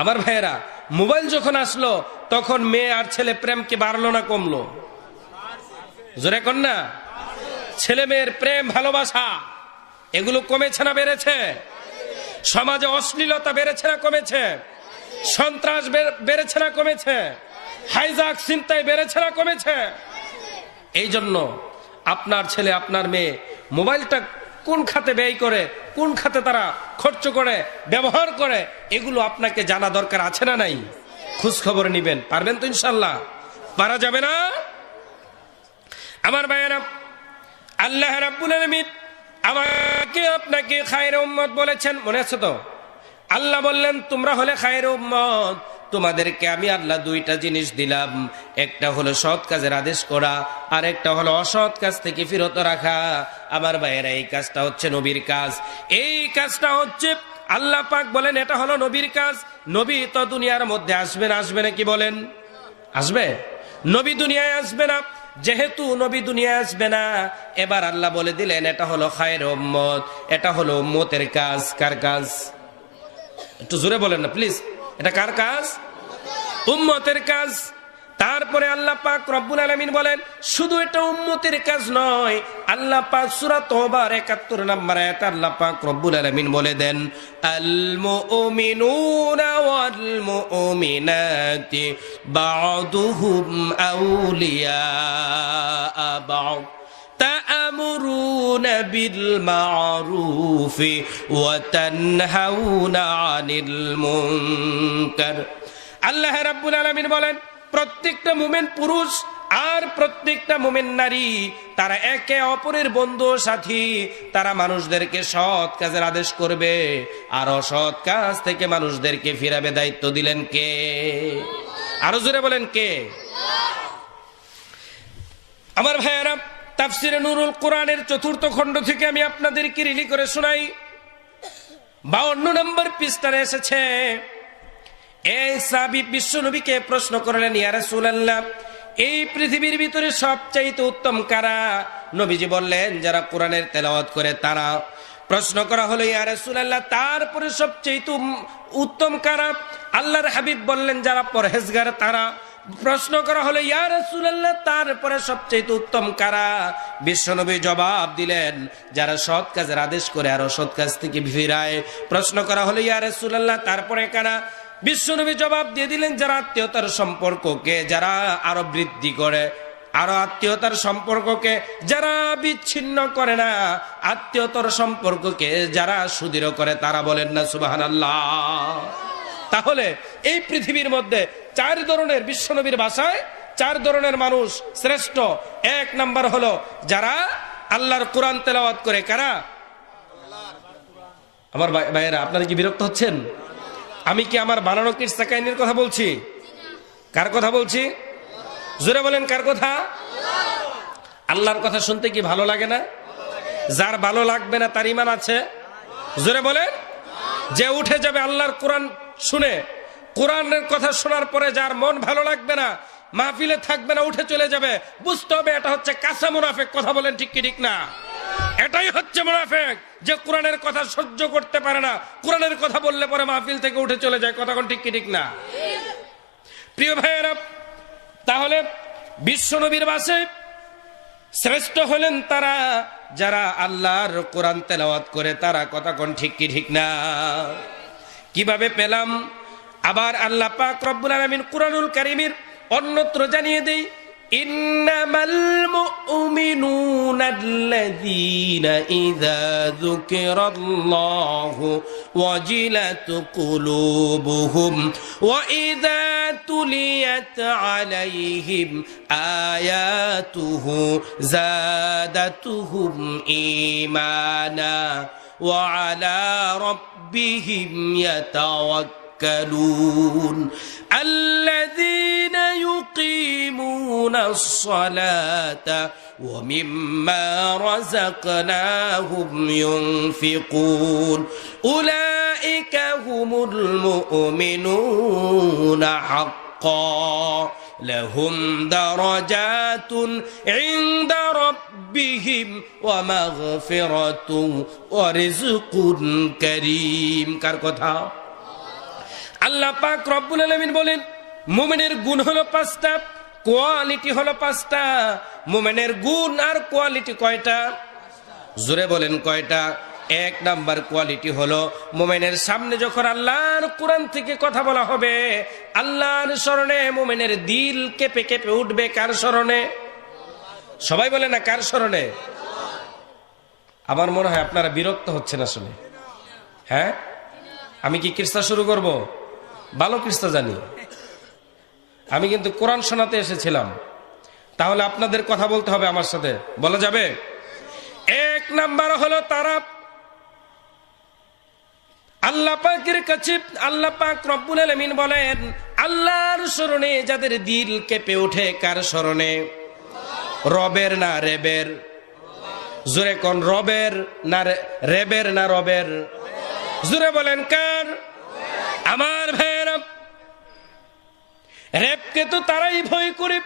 আমার ভাইয়েরা, মোবাইল যখন আসলো, তখন মেয়ে আর ছেলে প্রেম কি বাড়লো না কমলো? জোরে কন না। ছেলে মেয়ের প্রেম ভালোবাসা এগুলো কমেছে না বেড়েছে? সমাজে অশ্লীলতা বেড়েছে না কমেছে? সন্ত্রাস বেড়েছে না কমেছে? হাইজাক ছিনতাই বেড়েছে না কমেছে? এই জন্য আপনার ছেলে আপনার মেয়ে মোবাইলটা কোন খাতে ব্যয় করে, কোন খাতে তারা খরচ করে, ব্যবহার করে, এগুলো আপনাকে জানা দরকার আছে না নাই? খোঁজ খবর নিবেন। পারবেন তো ইনশাল্লাহ? পারা যাবে না? আমার ভাইয়েরা, আল্লাহ রাব্বুল আলামিন আমাকে আপনাকে খায়রে উম্মত বলেছেন, মনে আছে তো? আল্লাহ বললেন তোমরা হলে খায়রে উম্মত, তোমাদেরকে আমি আল্লাহ 2টা জিনিস দিলাম, একটা হলো সৎ কাজের আদেশ করা, আর একটা হলো অসৎ কাজ থেকে বিরত রাখা। আমার ভাইয়েরা, এই কাজটা হচ্ছে নবীর কাজ। এই কাজটা হচ্ছে আল্লাহ পাক বলেন এটা হলো নবীর কাজ। নবী তো দুনিয়ার মধ্যে আসবে না, আসবে না কি বলেন? আসবে? নবী দুনিয়ায় আসবে না, যেহেতু নবী দুনিয়ায় আসবে না, এবার আল্লাহ বলে দিলেন এটা হলো খায়রে উম্মত, এটা হলো উম্মতের কাজ। কার কাজ? একটু জোরে বলেন না প্লিজ, এটা কার কাজ? উম্মতের কাজ। তারপরে আল্লাহ পাক রব্বুল আলামিন বলেন শুধু এটা উম্মতের কাজ নয়, আল্লাহ পাক সূরা তওবার ৭১ নম্বর আয়াতে আল্লাহ পাক রব্বুল আলামিন বলে দেন, আল মুমিনুনা ওয়াল মুমিনাতি বা'দুহুম আউলিয়া বা'দ তা'মুরুনা বিল মা'রুফি ওয়া তানহাউনা আনিল মুনকার। আল্লাহ রাব্বুল আলামিন বলেন প্রত্যেকটা মুমিন পুরুষ আর প্রত্যেকটা মুমিন নারী তারা একে অপরের বন্ধু সাথী, তারা মানুষদেরকে সৎ কাজের আদেশ করবে আর অসৎ কাজ থেকে মানুষদেরকে ফিরাবে। দায়িত্ব দিলেন কে? আরো জোরে বলেন কে? আমার ভাইয়েরা, তাফসিরে নুরুল কোরআনের 4th খণ্ড থেকে আমি আপনাদেরকে রিলি করে শোনাই। 52 নম্বর পৃষ্ঠায় এসেছে, এই সাহাবী বিশ্ব নবীকে প্রশ্ন করলেন, ইয়া রাসূলুল্লাহ, এই পৃথিবীর ভিতরে সবচাইতে উত্তম কারা? নবীজি বললেন, যারা কোরআনের তেলাওয়াত করে তারা। প্রশ্ন করা হলো, ইয়া রাসূলুল্লাহ, তারপরে সবচাইতে উত্তম কারা? আল্লাহর হাবিব বললেন, যারা পরহেজগার তারা। প্রশ্ন করা হলো, ইয়া রাসূলুল্লাহ, তারপরে সবচাইতে উত্তম কারা? বিশ্বনবী জবাব দিলেন, যারা সৎ কাজের আদেশ করে আর অসৎ কাজ থেকে ফিরায়। প্রশ্ন করা হলো, ইয়া রাসূলুল্লাহ, তারপরে কারা? বিশ্বনবী জবাব দিয়ে দিলেন, যারা আত্মীয়তার সম্পর্ককে যারা আরো বৃদ্ধি করে, আরো আত্মীয়তার সম্পর্ককে যারা বিচ্ছিন্ন করে না, আত্মীয়তার সম্পর্ককে যারা সুদৃঢ় করে তারা। বলেন না সুবহানাল্লাহ। তাহলে এই পৃথিবীর মধ্যে 4 ধরনের, বিশ্বনবীর ভাষায় 4 ধরনের মানুষ শ্রেষ্ঠ। 1 নাম্বার হলো যারা আল্লাহর কোরআন তেলাওয়াত করে। কারা? আমার ভাইয়েরা, আপনারা কি বিরক্ত হচ্ছেন? আমি কি আমার বানানো কিসসা কাহিনীর কথা বলছি? কার কথা বলছি? জোরে বলেন, কার কথা? আল্লাহর কথা শুনতে কি ভালো লাগে না? যার ভালো লাগবে না তার ঈমান আছে? জোরে বলেন। যে উঠে যাবে আল্লাহর কোরআন শুনে, কোরআনের কথা শোনার পরে যার মন ভালো লাগবে না, মাহফিলে থাকবে না, উঠে চলে যাবে, বুঝতে হবে এটা হচ্ছে কাঁচা মুনাফিক। কথা বলেন ঠিক কি ঠিক না? এটাই হচ্ছে মুনাফিক, যে কোরআনের কথা সহ্য করতে পারে না, কোরআনের কথা বললে পরে মাহফিল থেকে উঠে চলে যায়। কথা কোন ঠিক কি ঠিক না? প্রিয় ভাইয়েরা, তাহলে বিশ্বনবীর ভাষায় শ্রেষ্ঠ হলেন তারা যারা আল্লাহর কোরআন তেলাওয়াত করে তারা। কথা কোন ঠিক কি ঠিক না? কিভাবে পেলাম? আবার আল্লাহ পাক রব্বুল আলামিন কুরআনুল কারীমের অন্যত্র জানিয়ে দেই, ইন্নামাল মুমিনুনা আল্লাযীনা ইযা যুকিরাল্লাহু ওয়াজিলাত কুলুবুহুম ওয়া ইযা তুলিয়াত আলাইহিম আয়াতুহু যাদাতুহুম ঈমানা ওয়া আলা রাব্বিহিম ইয়াতাওয়াক্কালুন আল্লাযীনা يقيمون الصلاة ومما رزقناهم ينفقون أولئك هم المؤمنون حقا لهم درجات عند ربهم ومغفرة ورزق كريم। কার কথা? আল্লাহ পাক রব্বুল আলামিন বলেন, মুমিনের গুণ হলো 5টা, কোয়ালিটি হলো 5টা। মুমিনের গুণ আর কোয়ালিটি কয়টা? জোরে বলেন কয়টা? 1 নাম্বার কোয়ালিটি হলো মুমিনের সামনে যখন আল্লাহর কোরআন থেকে কথা বলা হবে, আল্লাহর স্মরণে মুমিনের দিল কেঁপে কেঁপে উঠবে। কার স্মরণে? সবাই বলে না, কার স্মরণে? আমার মনে হয় আপনারা বিরক্ত হচ্ছেন আসলে। হ্যাঁ, আমি কি কিস্সা শুরু করব? ভালো কিস্সা জানি, আমি কিন্তু কোরআন শোনাতে এসেছিলাম। তাহলে আপনাদের কথা বলতে হবে আমার সাথে, বলা যাবে? 1 নাম্বার হলো তারা আল্লাহ পাকের কাছে, আল্লাহ পাক রব্বুল আলামিন বলেন, আল্লাহর স্মরণে যাদের দিল কেঁপে ওঠে। কার স্মরণে? রবের না রেবের? জোরে কোন? রবের না রেবের না রবের? জোরে বলেন কার? আমার ভাইয়েরা, রেবকে তো তারাই ভয় করে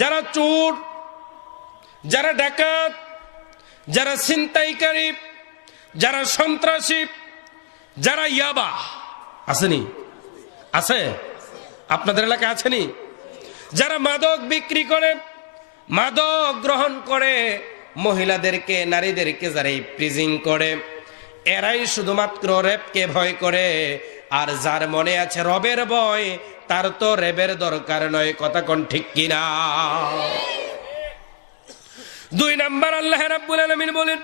যারা চোর, যারা ডাকাত, যারা ছিনতাইকারী, যারা সন্ত্রাসী, যারা ইয়াবা। আসেনি? আছে? আপনাদের এলাকায় আছেনি? যারা মাদক বিক্রি করে, মাদক গ্রহণ করে, মহিলাদেরকে, নারীদেরকে যারা প্রিজিং করে, এরাই শুধুমাত্র রেবকে ভয় করে। আর যার মনে আছে রবের ভয়, তার তো রেবের দরকার নয়। কথা কোন ঠিক কিনা? 2 নাম্বার আল্লাহ রাব্বুল আলামিন বলেন,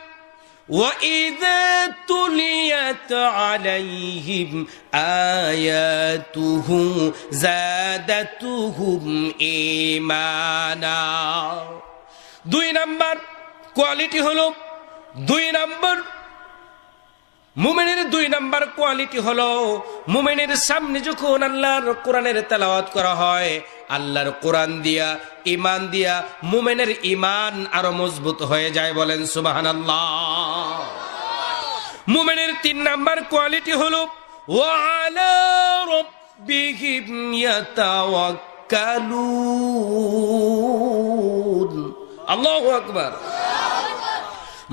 وَإِذَا تُلِيَتْ عَلَيْهِمْ آيَاتُهُ زَادَتْهُمْ إِيمَانًا। 2 নাম্বার কোয়ালিটি হলো, 2 নাম্বার মুমিনের 2 নাম্বার কোয়ালিটি হলো, মুমিনের সামনে যখন আল্লাহর কোরআনের তেলাওয়াত করা হয়, আল্লাহর কোরআন দিয়া, ঈমান দিয়া মুমিনের ঈমান আরো মজবুত হয়ে যায়। বলেন সুবহানাল্লাহ। মুমিনের ৩ নাম্বার কোয়ালিটি হলো ওয়া আলা রাব্বিহিম ইয়াতাওয়াক্কালুন। আল্লাহু আকবার।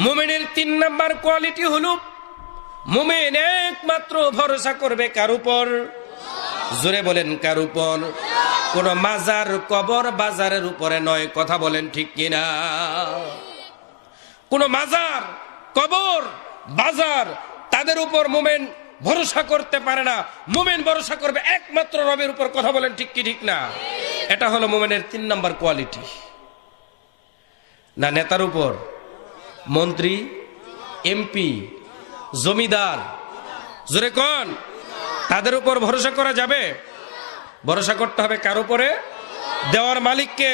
মুমিনের ৩ নাম্বার কোয়ালিটি হলো মুমিন একমাত্র ভরসা করবে কার উপর? জোরে বলেন কার উপর? কোন মাজার, কবর, বাজারের উপরে নয়। কথা বলেন ঠিক কিনা? কোন মাজার, কবর, বাজার তাদের উপর মুমিন ভরসা করতে পারে না। মুমিন ভরসা করবে একমাত্র রবের উপর। কথা বলেন ঠিক কি ঠিক না? এটা হলো মুমিনের ৩ নাম্বার কোয়ালিটি। না নেতার উপর, মন্ত্রী, এমপি, জমিদার, জোরে কোন, তাদের উপর ভরসা করা যাবে? ভরসা করতে হবে কার উপরে? দেওয়ার মালিককে।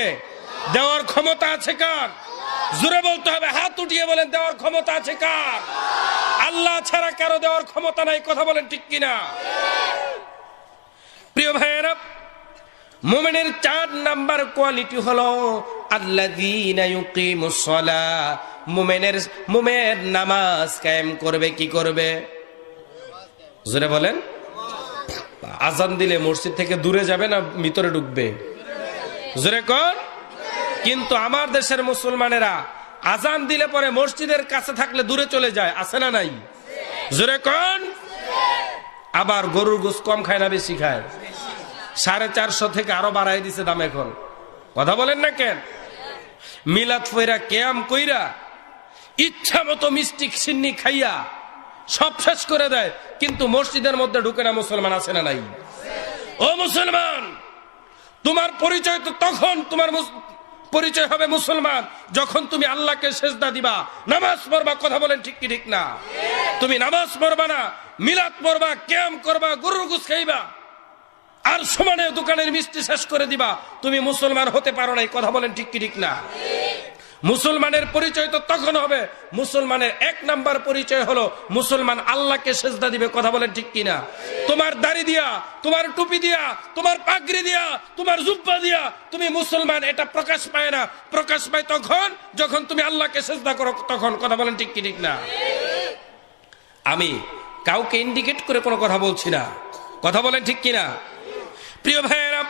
দেওয়ার ক্ষমতা আছে কার? জোরে বলতে হবে, হাত উঠিয়ে বলেন দেওয়ার ক্ষমতা আছে কার? আল্লাহ ছাড়া কারো দেওয়ার ক্ষমতা নাই। কথা বলেন ঠিক কিনা? প্রিয় ভাইয়েরা, মুমিনের ৪ নাম্বার কোয়ালিটি হলো আল্লাযীনা ইউকিমুস সালাহ। মুমিন নামাজ কায়েম করবে। কি করবে? জোরে বলেন। আজান দিলে মসজিদ থেকে দূরে যাবে না ভিতরে ঢুকবে? জোরে কর। কিন্তু আমার দেশের মুসলমানেরা আজান দিলে পরে মসজিদের কাছে থাকলে দূরে চলে যায়। আছে না নাই? জোরে কর। আবার গরুর গোশত কম খায় না বেশি খায়? 450 থেকে আরো বাড়াই দিছে দাম এখন। কথা বলেন না কেন? মিলাদ ফয়রা কিয়াম কইরা ইচ্ছা মতো মিষ্টি সিন্নি খাইয়া সব শেষ করে দেয়, কিন্তু মসজিদের মধ্যে ঢুকে না। মুসলমান আছে না নাই? ও মুসলমান, তোমার পরিচয় তো তখন তোমার পরিচয় হবে মুসলমান যখন তুমি আল্লাহকে সেজদা দিবা, নামাজ পড়বা। কথা বলেন ঠিক কি ঠিক না? তুমি নামাজ পড়বা না, মিলাদ পড়বা, কিয়াম করবা, গরুর গোশত খাইবা, আর সমানে দোকানের মিষ্টি শেষ করে দিবা, তুমি মুসলমান হতে পারো নাই। কথা বলেন ঠিক কি ঠিক না? মুসলমানের পরিচয় তো তখন হবে, মুসলমানের ১ নাম্বার পরিচয় হলো মুসলমান আল্লাহকে সেজদা দিবে। কথা বলেন ঠিক কিনা? তোমার দাড়ি দিয়া, তোমার টুপি দিয়া, তোমার পাগড়ি দিয়া, তোমার জুব্বা দিয়া তুমি মুসলমান, এটা প্রকাশ পায় না। প্রকাশ পায় তখন যখন তুমি আল্লাহকে সেজদা করো তখন। কথা বলেন ঠিক কি ঠিক না? আমি কাউকে ইন্ডিকেট করে কোনো কথা বলছি না। কথা বলেন ঠিক কিনা? প্রিয় ভাইয়েরা,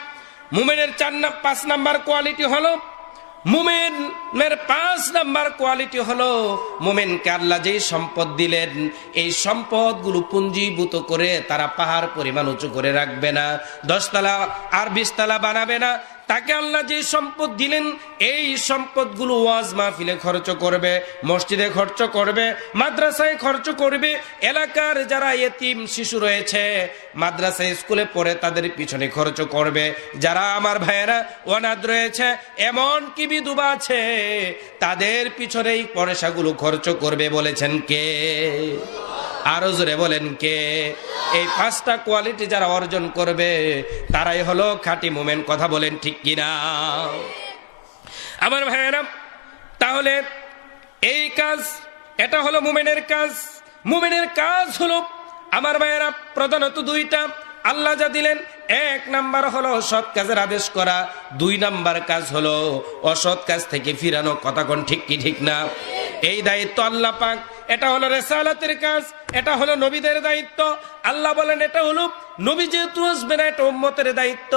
মুমিনের ৫ নাম্বার কোয়ালিটি হলো, মুমিনের ৫ নাম্বার কোয়ালিটি হলো মুমিনকে আল্লাহ যেই সম্পদ দিলেন এই সম্পদগুলো পুঞ্জীভূত করে তারা পাহাড় পরিমাণ উঁচু করে রাখবে না, ১০ তলা আর ২০ তলা বানাবে না। তাকে আল্লাহ যে সম্পদ দিলেন এই সম্পদগুলো ওয়াজ মাহফিলে খরচ করবে, মসজিদে খরচ করবে, মাদ্রাসায় খরচ করবে, এলাকার যারা ইয়েতিম শিশু রয়েছে মাদ্রাসা স্কুলে পড়ে তাদের পিছনে খরচ করবে, যারা আমার ভাইয়েরা অনাথ রয়েছে এমন কি বিধবা আছে তাদের পিছনেই পয়সাগুলো খরচ করবে। বলেছেন কে? আরো জোরে বলেন কে? এই ৫টা কোয়ালিটি যারা অর্জন করবে তারাই হলো খাঁটি মুমিন। কথা বলেন ঠিক কিনা? আমার ভাইয়েরা, তাহলে এই কাজ, এটা হলো মুমিনের কাজ। মুমিনের কাজ হলো আমার ভাইয়েরা প্রধানত ২টা। আল্লাহ যা দিলেন, ১ নাম্বার হলো সৎ কাজের আদেশ করা, ২ নাম্বার কাজ হলো অসৎ কাজ থেকে ফিরানো। কথা কোন ঠিক কি ঠিক না? এই দায়িত্ব আল্লাহ পাক, এটা হলো রিসালাতের কাজ, এটা হলো নবীদের দায়িত্ব। আল্লাহ বলেন এটা হলো নবী যেহেতু আসবে না, এটা উম্মতের দায়িত্ব।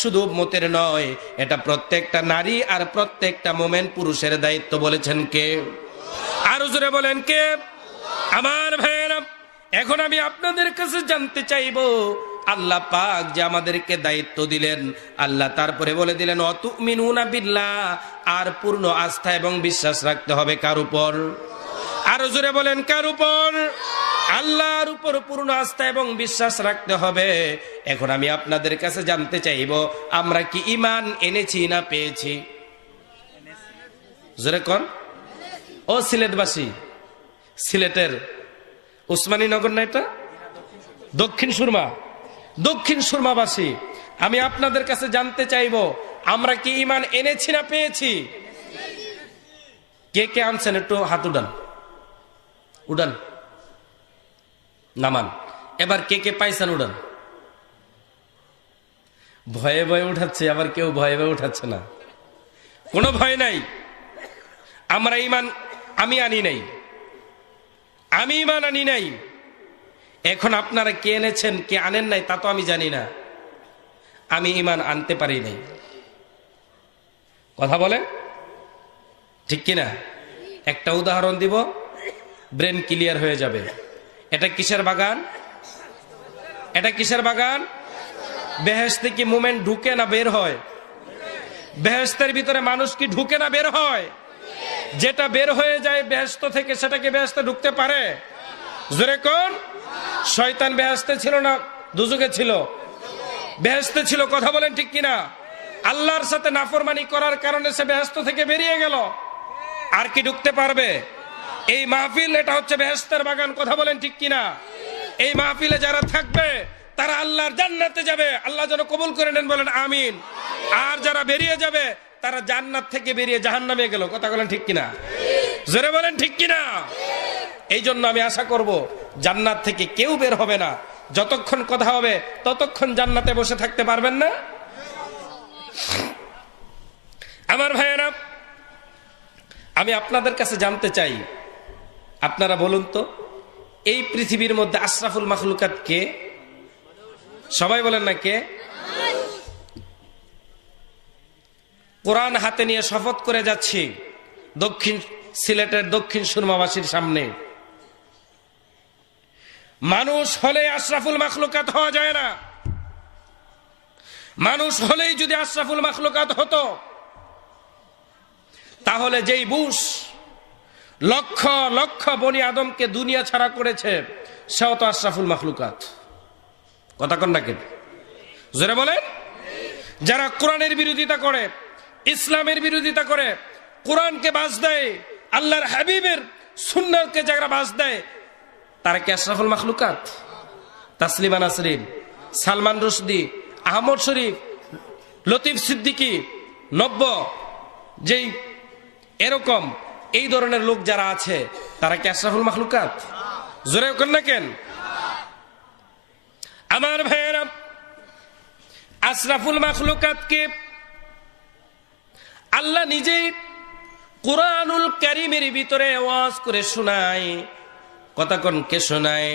শুধু উম্মতের নয়, এটা প্রত্যেকটা নারী আর প্রত্যেকটা মুমিন পুরুষের দায়িত্ব। বলেছেন কে? আরো জোরে বলেন কে? আমার ভাইয়েরা, এখন আমি আপনাদের কাছে জানতে চাইবো আল্লাহ পাক যে আমাদেরকে দায়িত্ব দিলেন, আল্লাহ তারপরে বলে দিলেন অতুমিনুনা বিল্লাহ, আর পূর্ণ আস্থা এবং বিশ্বাস রাখতে হবে কার উপর? আরো জোরে বলেন কার উপর? আল্লাহর উপর পূর্ণ আস্থা এবং বিশ্বাস রাখতে হবে। এখন আমি আপনাদের কাছে জানতে চাইবো আমরা কি ঈমান এনেছি না পেয়েছি? জোরে কোন? ও সিলেটবাসী, সিলেটের উসমানী নগর না এটা? দক্ষিণ সুরমা, দক্ষিণ সুরমাবাসী, আমি আপনাদের কাছে জানতে চাইবো আমরা কি ঈমান এনেছি না পেয়েছি? কে কে আনছেন একটু হাত উঠান, উঠান, নামান। এবার কে কে পাইছেন উঠান। ভয়ে ভয়ে উঠাচ্ছে, আবার কেউ ভয়ে ভয়ে উঠাচ্ছে না। কোনো ভয় নাই, আমরা ঈমান আমি আনি নাই। আমি ঈমান আনি নাই। এখন আপনারা কে এনেছেন কে আনেন নাই তা তো আমি জানি না। আমি ঈমান আনতে পারি নাই। কথা বলেন ঠিক কিনা? একটা উদাহরণ দিব, ব্রেন ক্লিয়ার হয়ে যাবে। এটা কিসের বাগান? এটা কিসের বাগান? বেহেশতে কি মোমেন্ট ঢুকে না বের হয়? বেহেশতের ভিতরে মানুষ কি ঢুকে না বের হয়? যেটা বের হয়ে যায় বেহেশত থেকে সেটাকে বেহেশতে ঢুকতে পারে? জোরে কোন? শয়তান বেহেশতে ছিল না দুজকে ছিল? বেহেশতে ছিল। কথা বলেন ঠিক কিনা? আল্লাহর সাথে নাফরমানি করার কারণে সে বেহেশত থেকে বেরিয়ে গেল। আর কি ঢুকতে পারবে? এই মাহফিল এটা হচ্ছে বেহেশতের বাগান। কথা বলেন ঠিক কিনা? এই মাহফিলে যারা থাকবে তারা আল্লাহর জান্নাতে যাবে। আল্লাহ যেন কবুল করে নেন, বলেন আমিন। আর যারা বেরিয়ে যাবে তারা জান্নাত থেকে বেরিয়ে জাহান্নামে গেল। কথা বলেন ঠিক কিনা? জোরে বলেন ঠিক কিনা? এই জন্য আমি আশা করব জান্নাত থেকে কেউ বের হবে না। যতক্ষণ কথা হবে ততক্ষণ জান্নাতে বসে থাকতে পারবেন না। আমার ভাইয়েরা, আমি আপনাদের কাছে জানতে চাই, আপনারা বলুন তো, এই পৃথিবীর মধ্যে আশরাফুল মাখলুকাত কে? সবাই বলেন না কে? কোরআন হাতে নিয়ে শপথ করে যাচ্ছি দক্ষিণ সিলেটের দক্ষিণ সুরমাবাসীর সামনে, মানুষ হলে আশরাফুল মাখলুকাত হওয়া যায় না। মানুষ হলেই যদি আশরাফুল মাখলুকাত হতো তাহলে যেই বুশ লক্ষ লক্ষ বনি আদমকে দুনিয়া ছাড়া করেছে সেও তো আশরাফুল মাখলুকাত। কথা কন নাকি? জোরে বলেন। যারা কোরআনের বিরোধিতা করে, ইসলামের বিরোধিতা করে, কোরআনকে বাজ দেয়, আল্লাহর হাবিবের সুন্নাহকে যারা বাজ দেয়, তারা কি আশরাফুল মাখলুকাত? তাসলিমা নাসরিন, সালমান রুশদি, আহমদ শরীফ, লতিফ সিদ্দিকী, নব্য, যেই এরকম এই ধরনের লোক যারা আছে তারা কি আশরাফুল মাখলুকাত? জোরে কর না কেন? আমার ভাইয়েরা, আশরাফুল মাখলুকাতকে আল্লাহ নিজেই কুরআনুল কারীমের ভিতরে ওয়াজ করে শোনায়। কথা কোন কে শোনায়?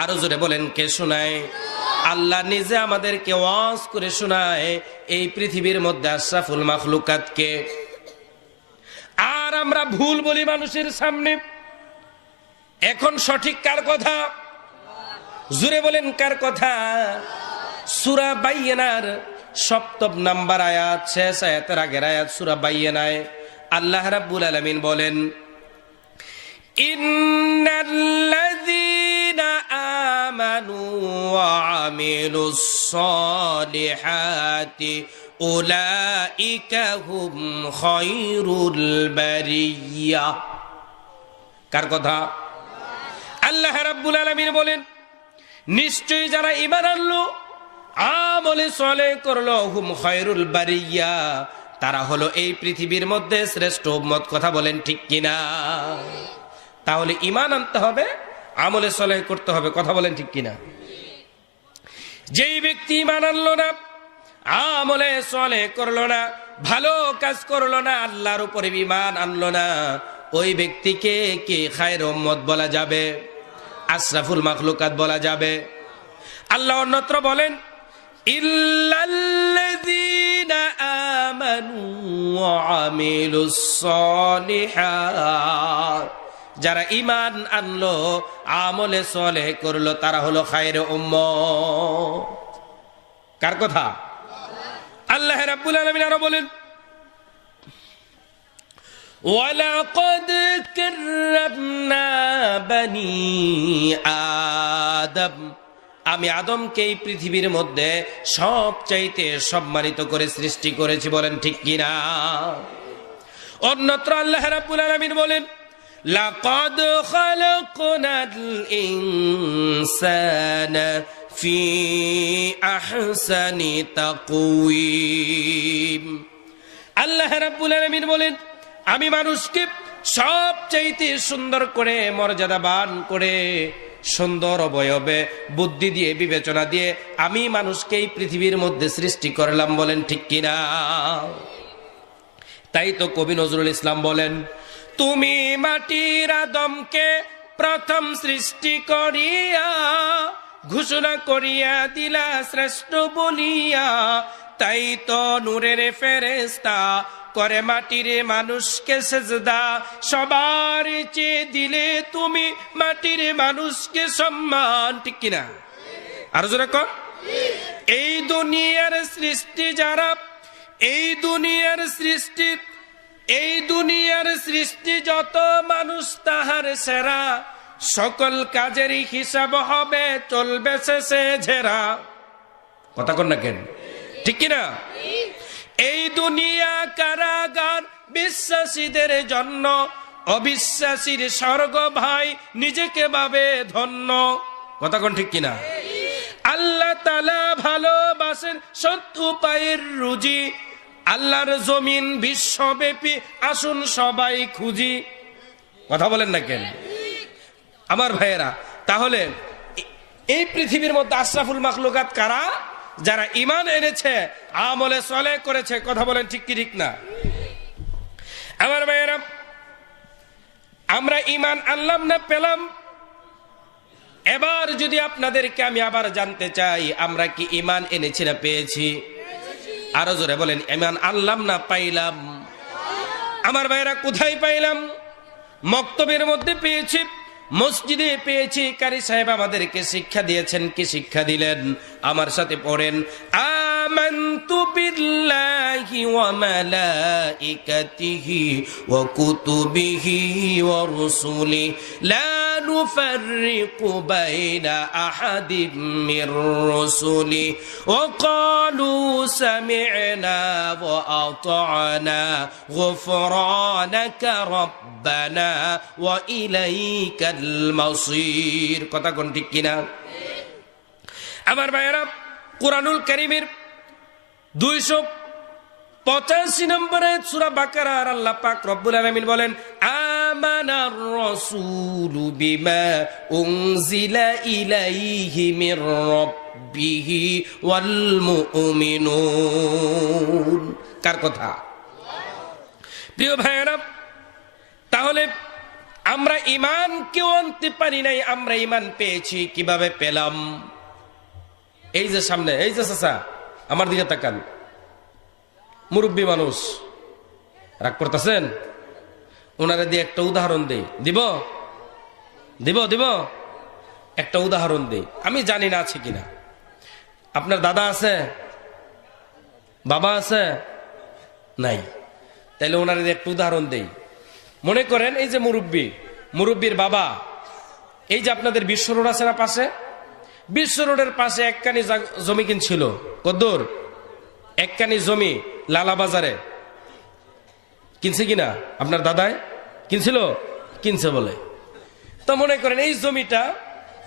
আরো জোরে বলেন কে শোনায়? আল্লাহ নিজে আমাদেরকে ওয়াজ করে শোনায় এই পৃথিবীর মধ্যে আশরাফুল মাখলুকাতকে। আর আমরা ভুল বলি মানুষের সামনে। এখন সঠিক কার কথা? জোরে বলেন কার কথা? সূরা বাইয়িনার ৭ম নাম্বার আয়াত, শেষ আয়াতের আগের আয়াত সূরা বাইয়িনায় আল্লাহ রাব্বুল আলামিন বলেন, ইন্নাল্লাযীনা আমানু ওয়া আমিলুস সালিহাতি উলাইকা হুম খায়রুল বারিয়া। কার কথা? আল্লাহ রাব্বুল আলামিন বলেন, নিশ্চয়ই যারা ঈমান আনলো, আমলে সালেহ করলো, হুম খায়রুল বারিয়া, তারা হলো এই পৃথিবীর মধ্যে শ্রেষ্ঠ উম্মত। কথা বলেন ঠিক কিনা? তাহলে ঈমান আনতে হবে, আমলে সালেহ করতে হবে। কথা বলেন ঠিক কিনা? যেই ব্যক্তি ঈমান আনলো না, আমলে সালেহ করলো না, ভালো কাজ করলো না, আল্লাহর উপরে ঈমান আনলো না, ওই ব্যক্তিকে কি খায়র উম্মত বলা যাবে? আশরাফুল মাখলুকাত বলা যাবে? আল্লাহ অন্যত্র বলেন, ইল্লাল্লাযীনা আমানু ওয়া আমিলুস সালিহাত, যারা ঈমান আনলো, আমলে সালেহ করলো, তারা হলো খায়রে উম্মত। কার কথা? আল্লাহ রাব্বুল আলামিন আরো বলেন, ওয়ালাকাদ কাররামনা বানি আদম, আমি আদমকে এই পৃথিবীর মধ্যে সবচাইতে সম্মানিত করে সৃষ্টি করেছি। বলেন ঠিক কিনা? অন্যত্র আল্লাহ রাব্বুল আলামিন বলেন, লাকাদ খালাকনাল ইনসানা ফি আহসানি তাকওয়িম। আল্লাহ রাব্বুল আলামিন বলেন, আমি মানুষকে সবচাইতে সুন্দর করে, মর্যাদাবান করে, সুন্দর অবয়বে, বুদ্ধি দিয়ে, বিবেচনা দিয়ে আমি মানুষকে এই পৃথিবীর মধ্যে সৃষ্টি করলাম। বলেন ঠিক কিনা? তাই তো কবি নজরুল ইসলাম বলেন, তুমি মাটির আদমকে প্রথম সৃষ্টি করিয়া ঘোষণা করিয়া দিলা শ্রেষ্ঠ বলিয়া, তাই তো নূরের ফেরেশতা করে মাটির মানুষকে সেজদা। সবার চেয়ে দিলে তুমি মাটির মানুষকে সম্মান, ঠিক কিনা? আর জোরে কর। এই দুনিয়ার সৃষ্টি যারা, এই দুনিয়ার সৃষ্টি যত মানুষ তাহার সেরা, সকল কাজেরই হিসাব হবে, চলবে শেষে ঝেরা। কথা কন না কেন, ঠিক কিনা? এই দুনিয়া কারাগার বিশ্বাসীদের জন্য, অবিশ্বাসীর স্বর্গ ভাই, নিজেকে ভাবে ধন্য। কথা কন ঠিক কিনা? আল্লাহ তাআলা ভালোবাসেন সৎ উপায়ের রুজি, আল্লাহর জমিন বিশ্বব্যাপী, আসুন সবাই খুঁজি। কথা বলেন না কেন আমার ভাইয়েরা? তাহলে এই পৃথিবীর মধ্যে আশরাফুল মাখলুকাত কারা? যারা ঈমান এনেছে, আমলে সালেহ করেছে। কথা বলেন ঠিক কি ঠিক না আমার ভাইয়েরা? আমরা ঈমান আনলাম না পেলাম? এবার যদি আপনাদেরকে আমি আবার জানতে চাই, আমরা কি ঈমান এনেছি না পেয়েছি? আরো জোরে বলেন, ঈমান আনলাম না পাইলাম? আমার ভাইয়েরা কোথায় পাইলাম? মক্তবের মধ্যে পেয়েছি, মসজিদে পেয়েছি। কারি সাহেব আমাদেরকে শিক্ষা দিয়েছেন। কি শিক্ষা দিলেন? আমার সাথে পড়েন, আমানতু বিল্লাহি ওয়া মালাইকাতিহি ওয়া কুতুবিহি ওয়া রুসুলি লা নুফাররিকু বাইনা আহাদিম মির রুসুলি ওয়া ক্বালু সামি'না ওয়া আতা'না গুফরানাকা রাব্বানা ওয়া ইলাইকাল মাসির। কথা কোন ঠিক কিনা আমার ভাইয়েরা? কুরআনুল কারীমের 285 নম্বরে সূরা বাকারার আল্লাহ পাক রব্বুল আলামিন বলেন, আমানার রাসূলু বিমা উনজিলা ইলাইহি মির রাব্বিহি ওয়াল মুমিনুন। কার কথা? প্রিয় ভাইয়েরা, তাহলে আমরা ঈমান কেউ আনতে পারি নাই, আমরা ঈমান পেয়েছি। কিভাবে পেলাম? এই যে সামনে, এই যে চাচা আমার দিকে তাকান, মুরব্বী মানুষ, রাগ করতেছেন? ওনারা দিয়ে একটা উদাহরণ দেই। দিব দিব দিব একটা উদাহরণ দেই। আমি জানি না আছে কিনা। আপনার দাদা আছে? বাবা আছে? নাই? তাইলে ওনারা দিয়ে একটা উদাহরণ দেই। মনে করেন এই যে মুরব্বীর বাবা, এই যে আপনাদের বিশ্ব রোড আছে না পাশে, বিশ্ব রোডের পাশে একখানি জমি কিনছিল। কদ্দুর? একখানি জমি লালা বাজারে কিনছে কিনা? আপনার দাদায় কিনছিল? কিনছে বলে। তো মনে করেন এই জমিটা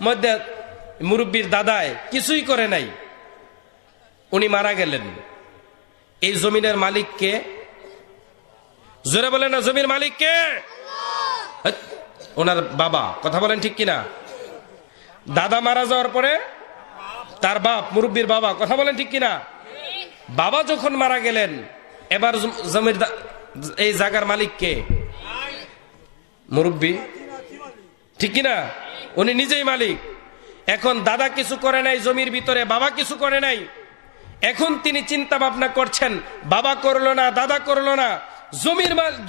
মধ্যে মুরব্বীর দাদায় কিছুই করে নাই, উনি মারা গেলেন। এই জমিনের মালিক কে? জোরে বলেন না, জমির মালিক কে? ওনার বাবা। কথা বলেন ঠিক কিনা? দাদা মারা যাওয়ার পরে তার বাপ, মুরব্বীর বাবা। কথা বলেন ঠিক কিনা? বাবা যখন মারা গেলেন, এবার জমির এই জায়গার মালিক কে? মুরব্বী, ঠিক কিনা? উনি নিজেই মালিক। এখন দাদা কিছু করে নাই জমির ভিতরে, বাবা কিছু করে নাই। এখন তিনি চিন্তা ভাবনা করছেন, বাবা করলো না, দাদা করলো না,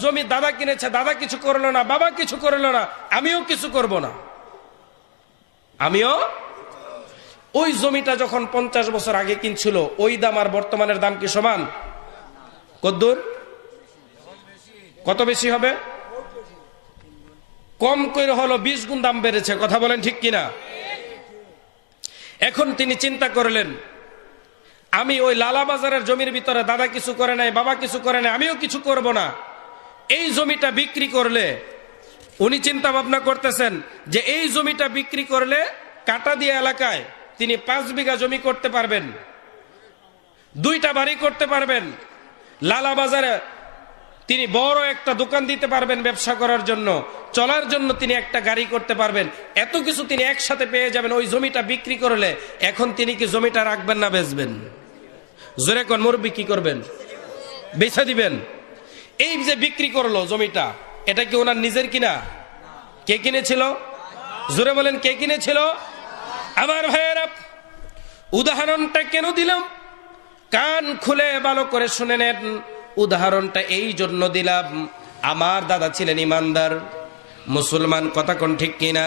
জমি দাদা কিনেছে, দাদা কিছু করলো না, বাবা কিছু করলো না, আমিও কিছু করব না। আমিও ওই জমিটা যখন 50 বছর আগে কিনছিল, ওই দাম আর বর্তমানের দাম কি সমান? কদ্দুর? কত বেশি হবে? কম করে হলো 20 গুণ দাম বেড়েছে। কথা বলেন ঠিক কিনা? এখন তিনি চিন্তা করলেন, আমি ওই লালা বাজারের জমির ভিতরে দাদা কিছু করে নাই, বাবা কিছু করে নাই, আমিও কিছু করব না। এই জমিটা বিক্রি করলে, উনি চিন্তা ভাবনা করতেছেন যে এই জমিটা বিক্রি করলে কাটা দিয়ে এলাকায় তিনি 5 বিঘা জমি করতে পারবেন, 2টা বাড়ি করতে পারবেন, লালা বাজারে তিনি বড় একটা দোকান দিতে পারবেন ব্যবসা করার জন্য, চলার জন্য তিনি একটা গাড়ি করতে পারবেন। এত কিছু তিনি একসাথে পেয়ে যাবেন ওই জমিটা বিক্রি করলে। এখন তিনি কি জমিটা রাখবেন না বেচবেন? জোরে কোন মুরব্বি, কি করবেন? বেচা দিবেন। এই যে বিক্রি করলো জমিটা, এটা কি ওনার নিজের কিনা? কে কিনেছিল? জোরে বলেন কে কিনেছিল? আমার ভাইয়েরা, উদাহরণটা কেন দিলাম কান খুলে ভালো করে শুনে নেন। উদাহরণটা এই জন্য দিলাম, আমার দাদা ছিলেন ইমানদার মুসলমান, কথা কোন ঠিক কিনা?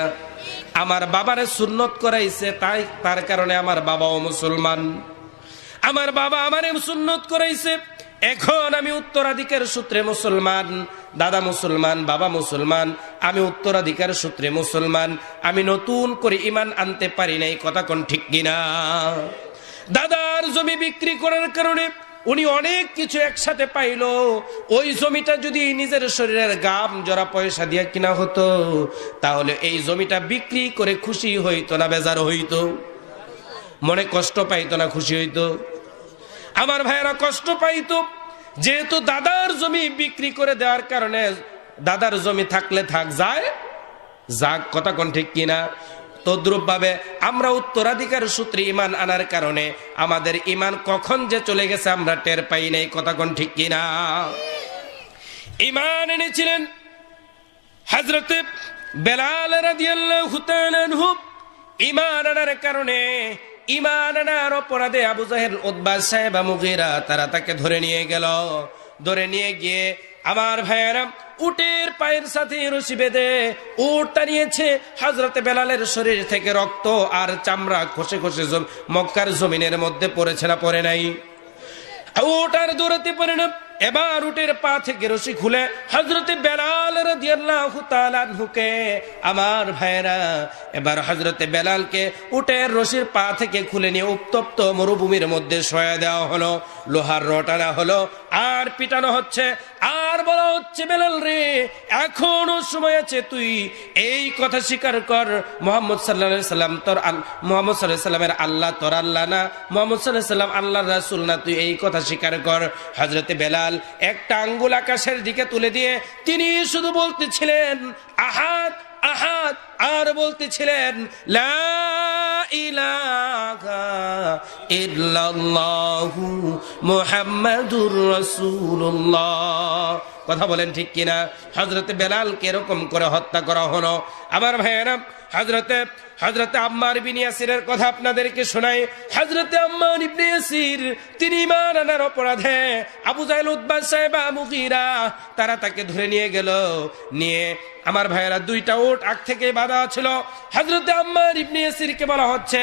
আমার বাবারে সুন্নত করাইছে, তাই তার কারণে আমার বাবাও মুসলমান। আমার বাবা আমারে সুন্নত করাইছে, এখন আমি উত্তরাধিকার সূত্রে মুসলমান। দাদা মুসলমান, বাবা মুসলমান, আমি উত্তরাধিকার সূত্রে মুসলমান। আমি নতুন করে ইমান আনতে পারি নাই, কথা কোন ঠিক কিনা? দাদার জমি বিক্রি করার কারণে উনি অনেক কিছু একসাথে পাইল। ওই জমিটা যদি নিজের শরীরের গাম জরা পয়সা দিয়ে কিনা হতো, তাহলে এই জমিটা বিক্রি করে খুশি হইতো না বেজার হইতো? মনে কষ্ট পাইতো না খুশি হইতো? আমার ভাইয়েরা কষ্ট পাইতো, যেহেতু দাদার জমি বিক্রি করে দেওয়ার কারণে দাদার জমি থাকলে থাক, যায় যাক, কথা কোন ঠিক কিনা? তদ্রুপ ভাবে আমরা উত্তরাধিকার সূত্রে ইমান আনার কারণে আমাদের ইমান কখন যে চলে গেছে আমরা টের পাই নাই, কথা কোন ঠিক কিনা? ইমান এনেছিলেন হযরতে বেলাল রাদিয়াল্লাহু তাআলা আনহু। ইমান আনার কারণে, ইমান আনার অপরাধে আবু জাহেল, উতবা, সাইবা, মুগীরা তারা তাকে ধরে নিয়ে গেল। ধরে নিয়ে গিয়ে আমার ভাইয়েরা উটের পায়ের সাথে রশি বেঁধে উট টানিয়েছে। হযরতে বেলালের শরীর থেকে রক্ত আর চামড়া খসে খসে মক্কার জমিনের মধ্যে পড়েছে না পড়ে নাই? উট আর দৌড়াতে পারে না। এবার উটের পা থেকে রশি খুলে হযরতে বেলাল রাদিয়াল্লাহু তাআলা আনহুকে, আমার ভাইরা, এবার হযরতে বেলালকে উটের রশির পা থেকে খুলে নিয়ে উত্তপ্ত মরুভূমির মধ্যে শোয়া দেওয়া হলো। লোহার রড আনা হলো আর পিটানো হচ্ছে, আর বলা হচ্ছে, বেলাল রে, এখনো সময় আছে, তুই এই কথা স্বীকার কর, মুহাম্মদ সাল্লাল্লাহু আলাইহি সাল্লাম তোর, মুহাম্মদ সাল্লাল্লাহু আলাইহি সাল্লামের আল্লাহ তোর আল্লাহ না, মুহাম্মদ সাল্লাল্লাহু আলাইহি সাল্লাম আল্লাহর রাসূল না, তুই এই কথা স্বীকার কর। হযরতে বেলাল একটা আঙ্গুল আকাশের দিকে তুলে দিয়ে তিনি শুধু বলতেছিলেন আহাদ আহাদ, আর বলতেছিলেন লা ইলাহা ইল্লাল্লাহু মুহাম্মাদুর রাসূলুল্লাহ। কথা বলেন ঠিক কিনা? হযরতে বেলালকে এরকম করে হত্যা করা হলো। আমার ভাইয়েরা, হযরতে আম্মার ইবনে ইয়াসিরের কথা আপনাদেরকে শোনাই। হযরতে আম্মার ইবনে ইয়াসির তিনি ঈমান আনার অপরাধে আবু জাহেল, উতবা, সাইবা, মুগীরা তারা তাকে ধরে নিয়ে গেল। নিয়ে আমার ভাইয়েরা দুইটা উট আগ থেকে বাঁধা ছিল। হযরতে আম্মার ইবনে ইয়াসিরকে বলা হচ্ছে,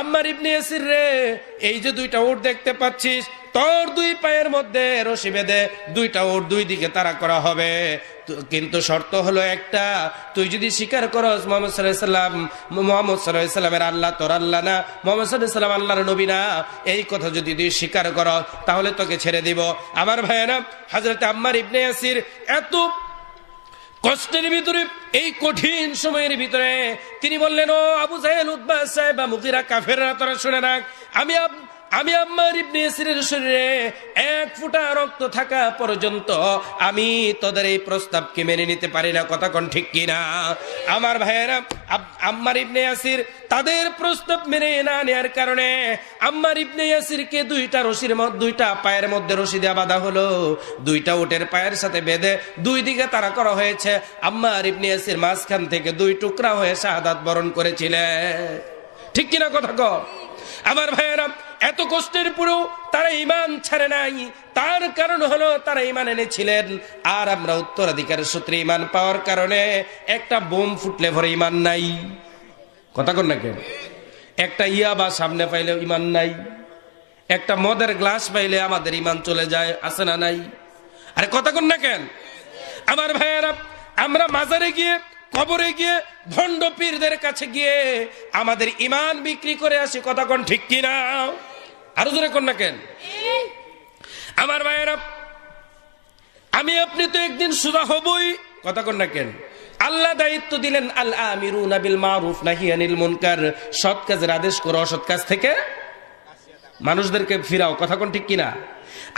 আম্মার ইবনে ইয়াসির রে, এই যে দুইটা উট দেখতে পাচ্ছিস, তোর দুই পায়ের মধ্যে রশি বেঁধে দুইটা উট দুই দিকে তাড়া করা হবে, কিন্তু শর্ত হলো একটা, তুই যদি স্বীকার করস মুহাম্মদ সাল্লাল্লাহু আলাইহি সাল্লাম, মুহাম্মদ সাল্লাল্লাহু আলাইহি সাল্লামের আল্লাহ তোর আল্লাহ না, মুহাম্মদ সাল্লাল্লাহু আলাইহি সাল্লাম আল্লাহর নবী না, এই কথা যদি তুই স্বীকার কর তাহলে তোকে ছেড়ে দিব। আমার ভাইয়েরা, হযরতে আম্মার ইবনে ইয়াসির এত কষ্টের ভিতরে, এই কঠিন সময়ের ভিতরে তিনি বললেন, ও আবু জাহেল, উতবা, সাইবা, মুগীরা, কাফেররা, তোরা শুনে রাখ, আমি আম্মার ইবনে ইয়াসিরের শরীরে এক ফোঁটা রক্ত থাকা পর্যন্ত আমি তোদের এই প্রস্তাবকে মেনে নিতে পারি না, কথা কোন ঠিক কিনা? আমার ভাইয়েরা, আম্মার ইবনে ইয়াসির তাদের প্রস্তাব মেনে না নেওয়ার কারণে আম্মার ইবনে ইয়াসিরকে দুইটা পায়ের মধ্যে রশি দেওয়া বাঁধা হলো। দুইটা উটের পায়ের সাথে বেঁধে দুই দিকে তাড়া করা হয়েছে। আম্মার ইবনে ইয়াসির মাঝখান থেকে দুই টুকরা হয়ে শাহাদাত বরণ করেছিলেন। ঠিক কিনা কথা কও? আমার ভাইয়েরা, এত কষ্টের পরেও তারা ঈমান ছাড়ে নাই। তার কারণ হলো তারা ঈমান এনেছিলেন। আর আমরা উত্তরাধিকারের সূত্রে ঈমান পাওয়ার কারণে একটা বোম ফুটলে পরে ঈমান নাই, কথা কন না কেন? একটা ইয়াবা সামনে পাইলে ঈমান নাই, একটা মদের গ্লাস পাইলে আমাদের ঈমান চলে যায়, আছে না নাই? আরে কথা কন না কেন? আমার ভাইয়েরা, আমরা মাজারে গিয়ে, কবরে গিয়ে, ভণ্ড পীরদের কাছে গিয়ে আমাদের ঈমান বিক্রি করে আসি, কথা কোন ঠিক কিনা? আরো জোরে কোন না কেন? আমার ভাইয়েরা, আমি আপনি তো একদিন সুদা হবই, কথা কোন না কেন? আল্লাহ দায়িত্ব দিলেন, আল আমিরুনা বিল মারুফ নাহিয়ানিল মুনকার, সৎ কাজের আদেশ করো, অসৎ কাজ থেকে মানুষদেরকে ফিরাও, কথা কোন ঠিক কিনা?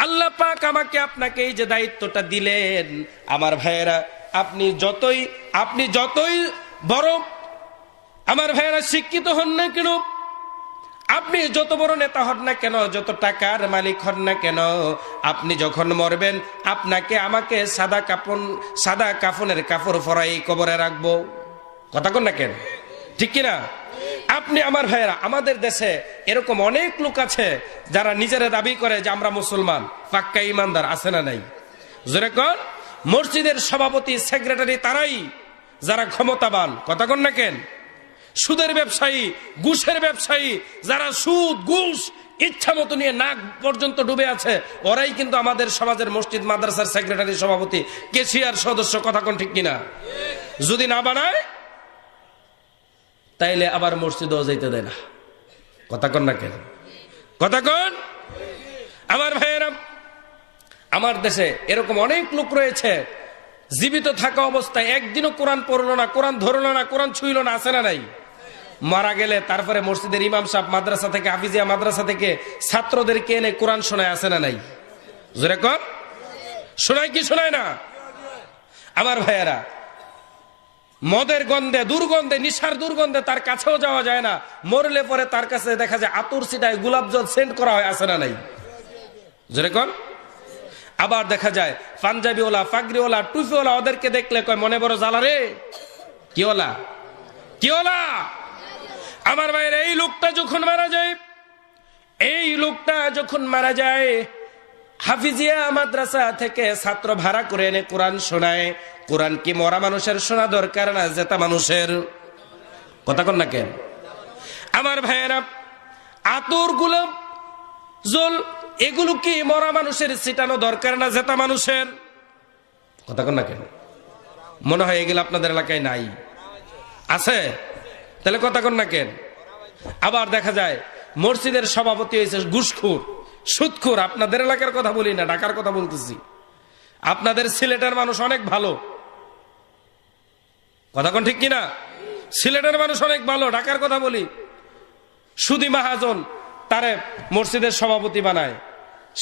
আল্লাহ পাক আমাকে আপনাকে এই যে দায়িত্বটা দিলেন, আমার ভাইয়েরা, আপনি যতই বড় আমার ভাইয়েরা শিক্ষিত হন না কেন, আপনি যত বড় নেতা হন না কেন, যত টাকার মালিক হন না কেন, আপনি যখন মরবেন আপনাকে আমাকে সাদা কাফনের কাপড় পরাই কবরে রাখবো, কথা কন না কেন? ঠিক কিনা? আপনি আমার ভাইয়েরা, আমাদের দেশে এরকম অনেক লোক আছে যারা নিজেরা দাবি করে যে আমরা মুসলমান, পাক্কা ইমানদার, আছে না নাই? যেরকম মসজিদের সভাপতি, সেক্রেটারি তারাই যারা ক্ষমতাবান, কথা কন না কেন? সুদের ব্যবসায়ী, ঘুষের ব্যবসায়ী, যারা সুদ ঘুষ ইচ্ছা মতো নিয়ে নাক পর্যন্ত ডুবে আছে, ওরাই কিন্তু আমাদের সমাজের মসজিদ মাদ্রাসার সেক্রেটারি, সভাপতি, কেশিয়ার সদস্য, কথা কোন ঠিক কিনা? যদি না বানায় তাইলে আবার মসজিদও যাইতে দেয় না, কথা কন না কেন? কথা কন আমার ভাইয়েরা। আমার দেশে এরকম অনেক লোক রয়েছে জীবিত থাকা অবস্থায় একদিনও কোরআন পড়লো না, কোরআন ধরলো না, কোরআন ছুঁইল না, আছে না নাই? মারা গেলে তারপরে মসজিদের ইমাম সাহেব মাদ্রাসা থেকে, হাফিজিয়া মাদ্রাসা থেকে ছাত্রদেরকে এনে কোরআন শোনায়, আছে না নাই? যেরকম শোনায় কি শোনায় না? আমার ভাইয়েরা, মদের গন্ধে, দুর্গন্ধে, নিশার দুর্গন্ধে তার কাছেও যাওয়া যায় না। মরলে পরে তার কাছে দেখা যায় আতর ছিটায় গোলাপ জল সেন্ট করা হয়, আছে না নাই? যেরকম আবার দেখা যায় পাঞ্জাবিওয়ালা, পাগড়িওয়ালা, টুপিওয়ালা, ওদেরকে দেখলে কয় মনে বড় জ্বালা রে। কি ওলা? কি ওলা? আমার ভাইয়ের, এই লোকটা যখন মারা যায়, এই লোকটা যখন মারা যায়, হাফিজিয়া মাদ্রাসা থেকে ছাত্র ভাড়া করে এনে কোরআন শোনায়। কোরআন কি মরা মানুষের শোনা দরকার না জেতা মানুষের? কথা কন না কেন? আমার ভাইয়েরা, আতর, গোলাপ জল, এগুলো কি মরা মানুষের ছিটানো দরকার না জেতা মানুষের? কথা কন না কেন? মনে হয় এগুলো আপনাদের এলাকায় নাই, আছে? তাহলে কথা কন না কেন? আবার দেখা যায় মসজিদের সভাপতি হয়েছে ঘুষখোর, সুদখোর। আপনাদের এলাকার কথা বলি না, ঢাকার কথা বলতেছি। আপনাদের সিলেটের মানুষ অনেক ভালো, কথা কোন ঠিক কিনা? সিলেটের মানুষ অনেক ভালো, ঢাকার কথা বলি। সুদি মাহাজন তারে মসজিদের সভাপতি বানায়,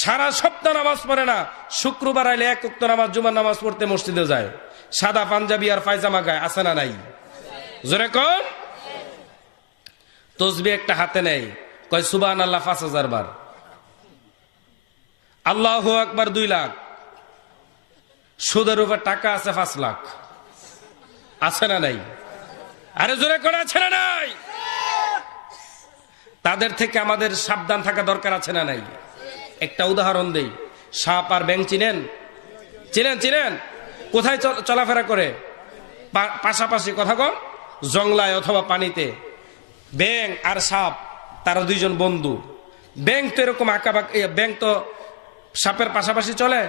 সারা সপ্তাহ নামাজ পড়ে না, শুক্রবার আইলে এক ওয়াক্ত নামাজ, জুমার নামাজ পড়তে মসজিদে যায়, সাদা পাঞ্জাবি আর পায়জামা গায়ে, আছে না নাই? জোরে কোন? তসবিহ একটা হাতে নেই, কয় সুবহানাল্লাহ 5000 বার, আল্লাহু আকবার 2 লাখ, সুদের উপর টাকা আছে 5 লাখ, আছে না নাই? আরে জোরে করে, আছে না নাই? তাদের থেকে আমাদের সাবধান থাকা দরকার, আছে না নাই? একটা উদাহরণ দেই, সাপ আর ব্যাঙ চিনেন? চিনেন? চিনেন? কোথায় চলাফেরা করে? পাশাপাশি, কথা কম, জংলায় অথবা পানিতে। ব্যাঙ আর সাপ তারা দুইজন বন্ধু। ব্যাঙ তো এরকম আঁকাবাঁকা, ব্যাঙ তো সাপের পাশাপাশি চলে,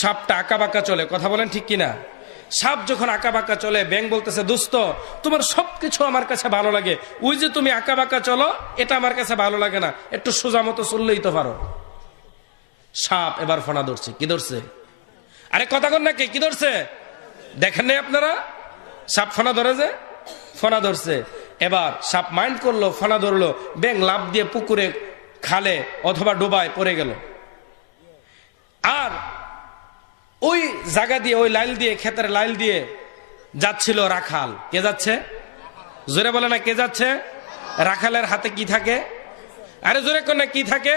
সাপটা আঁকাবাঁকা চলে, কথা বলেন ঠিক কিনা? সাপ যখন আঁকাবাঁকা চলে, ব্যাঙ বলতেছে, দোস্ত তোমার সবকিছু আমার কাছে ভালো লাগে, ওই যে তুমি আঁকাবাঁকা চলো এটা আমার কাছে ভালো লাগে না, একটু সোজা মতো চললেই তো পারো। সাপ এবার ফনা ধরছে। কি ধরছে? আরে কথা কন না কে? কি ধরছে? দেখেন নাই আপনারা? সাপ ফনা ধরে, যে ফনা ধরছে। এবার সাপ মাইন্ড করলো, ফনা ধরলো, ব্যাঙ লাফ দিয়ে পুকুরে, খালে অথবা ডোবায় পড়ে গেল। আর ওই জায়গা দিয়ে, ওই লাইল দিয়ে, ক্ষেতের লাইল দিয়ে যাচ্ছিল রাখাল। কে যাচ্ছে? জোরে বলে না, কে যাচ্ছে? রাখালের হাতে কি থাকে? আরে জোরে কোন না, কি থাকে?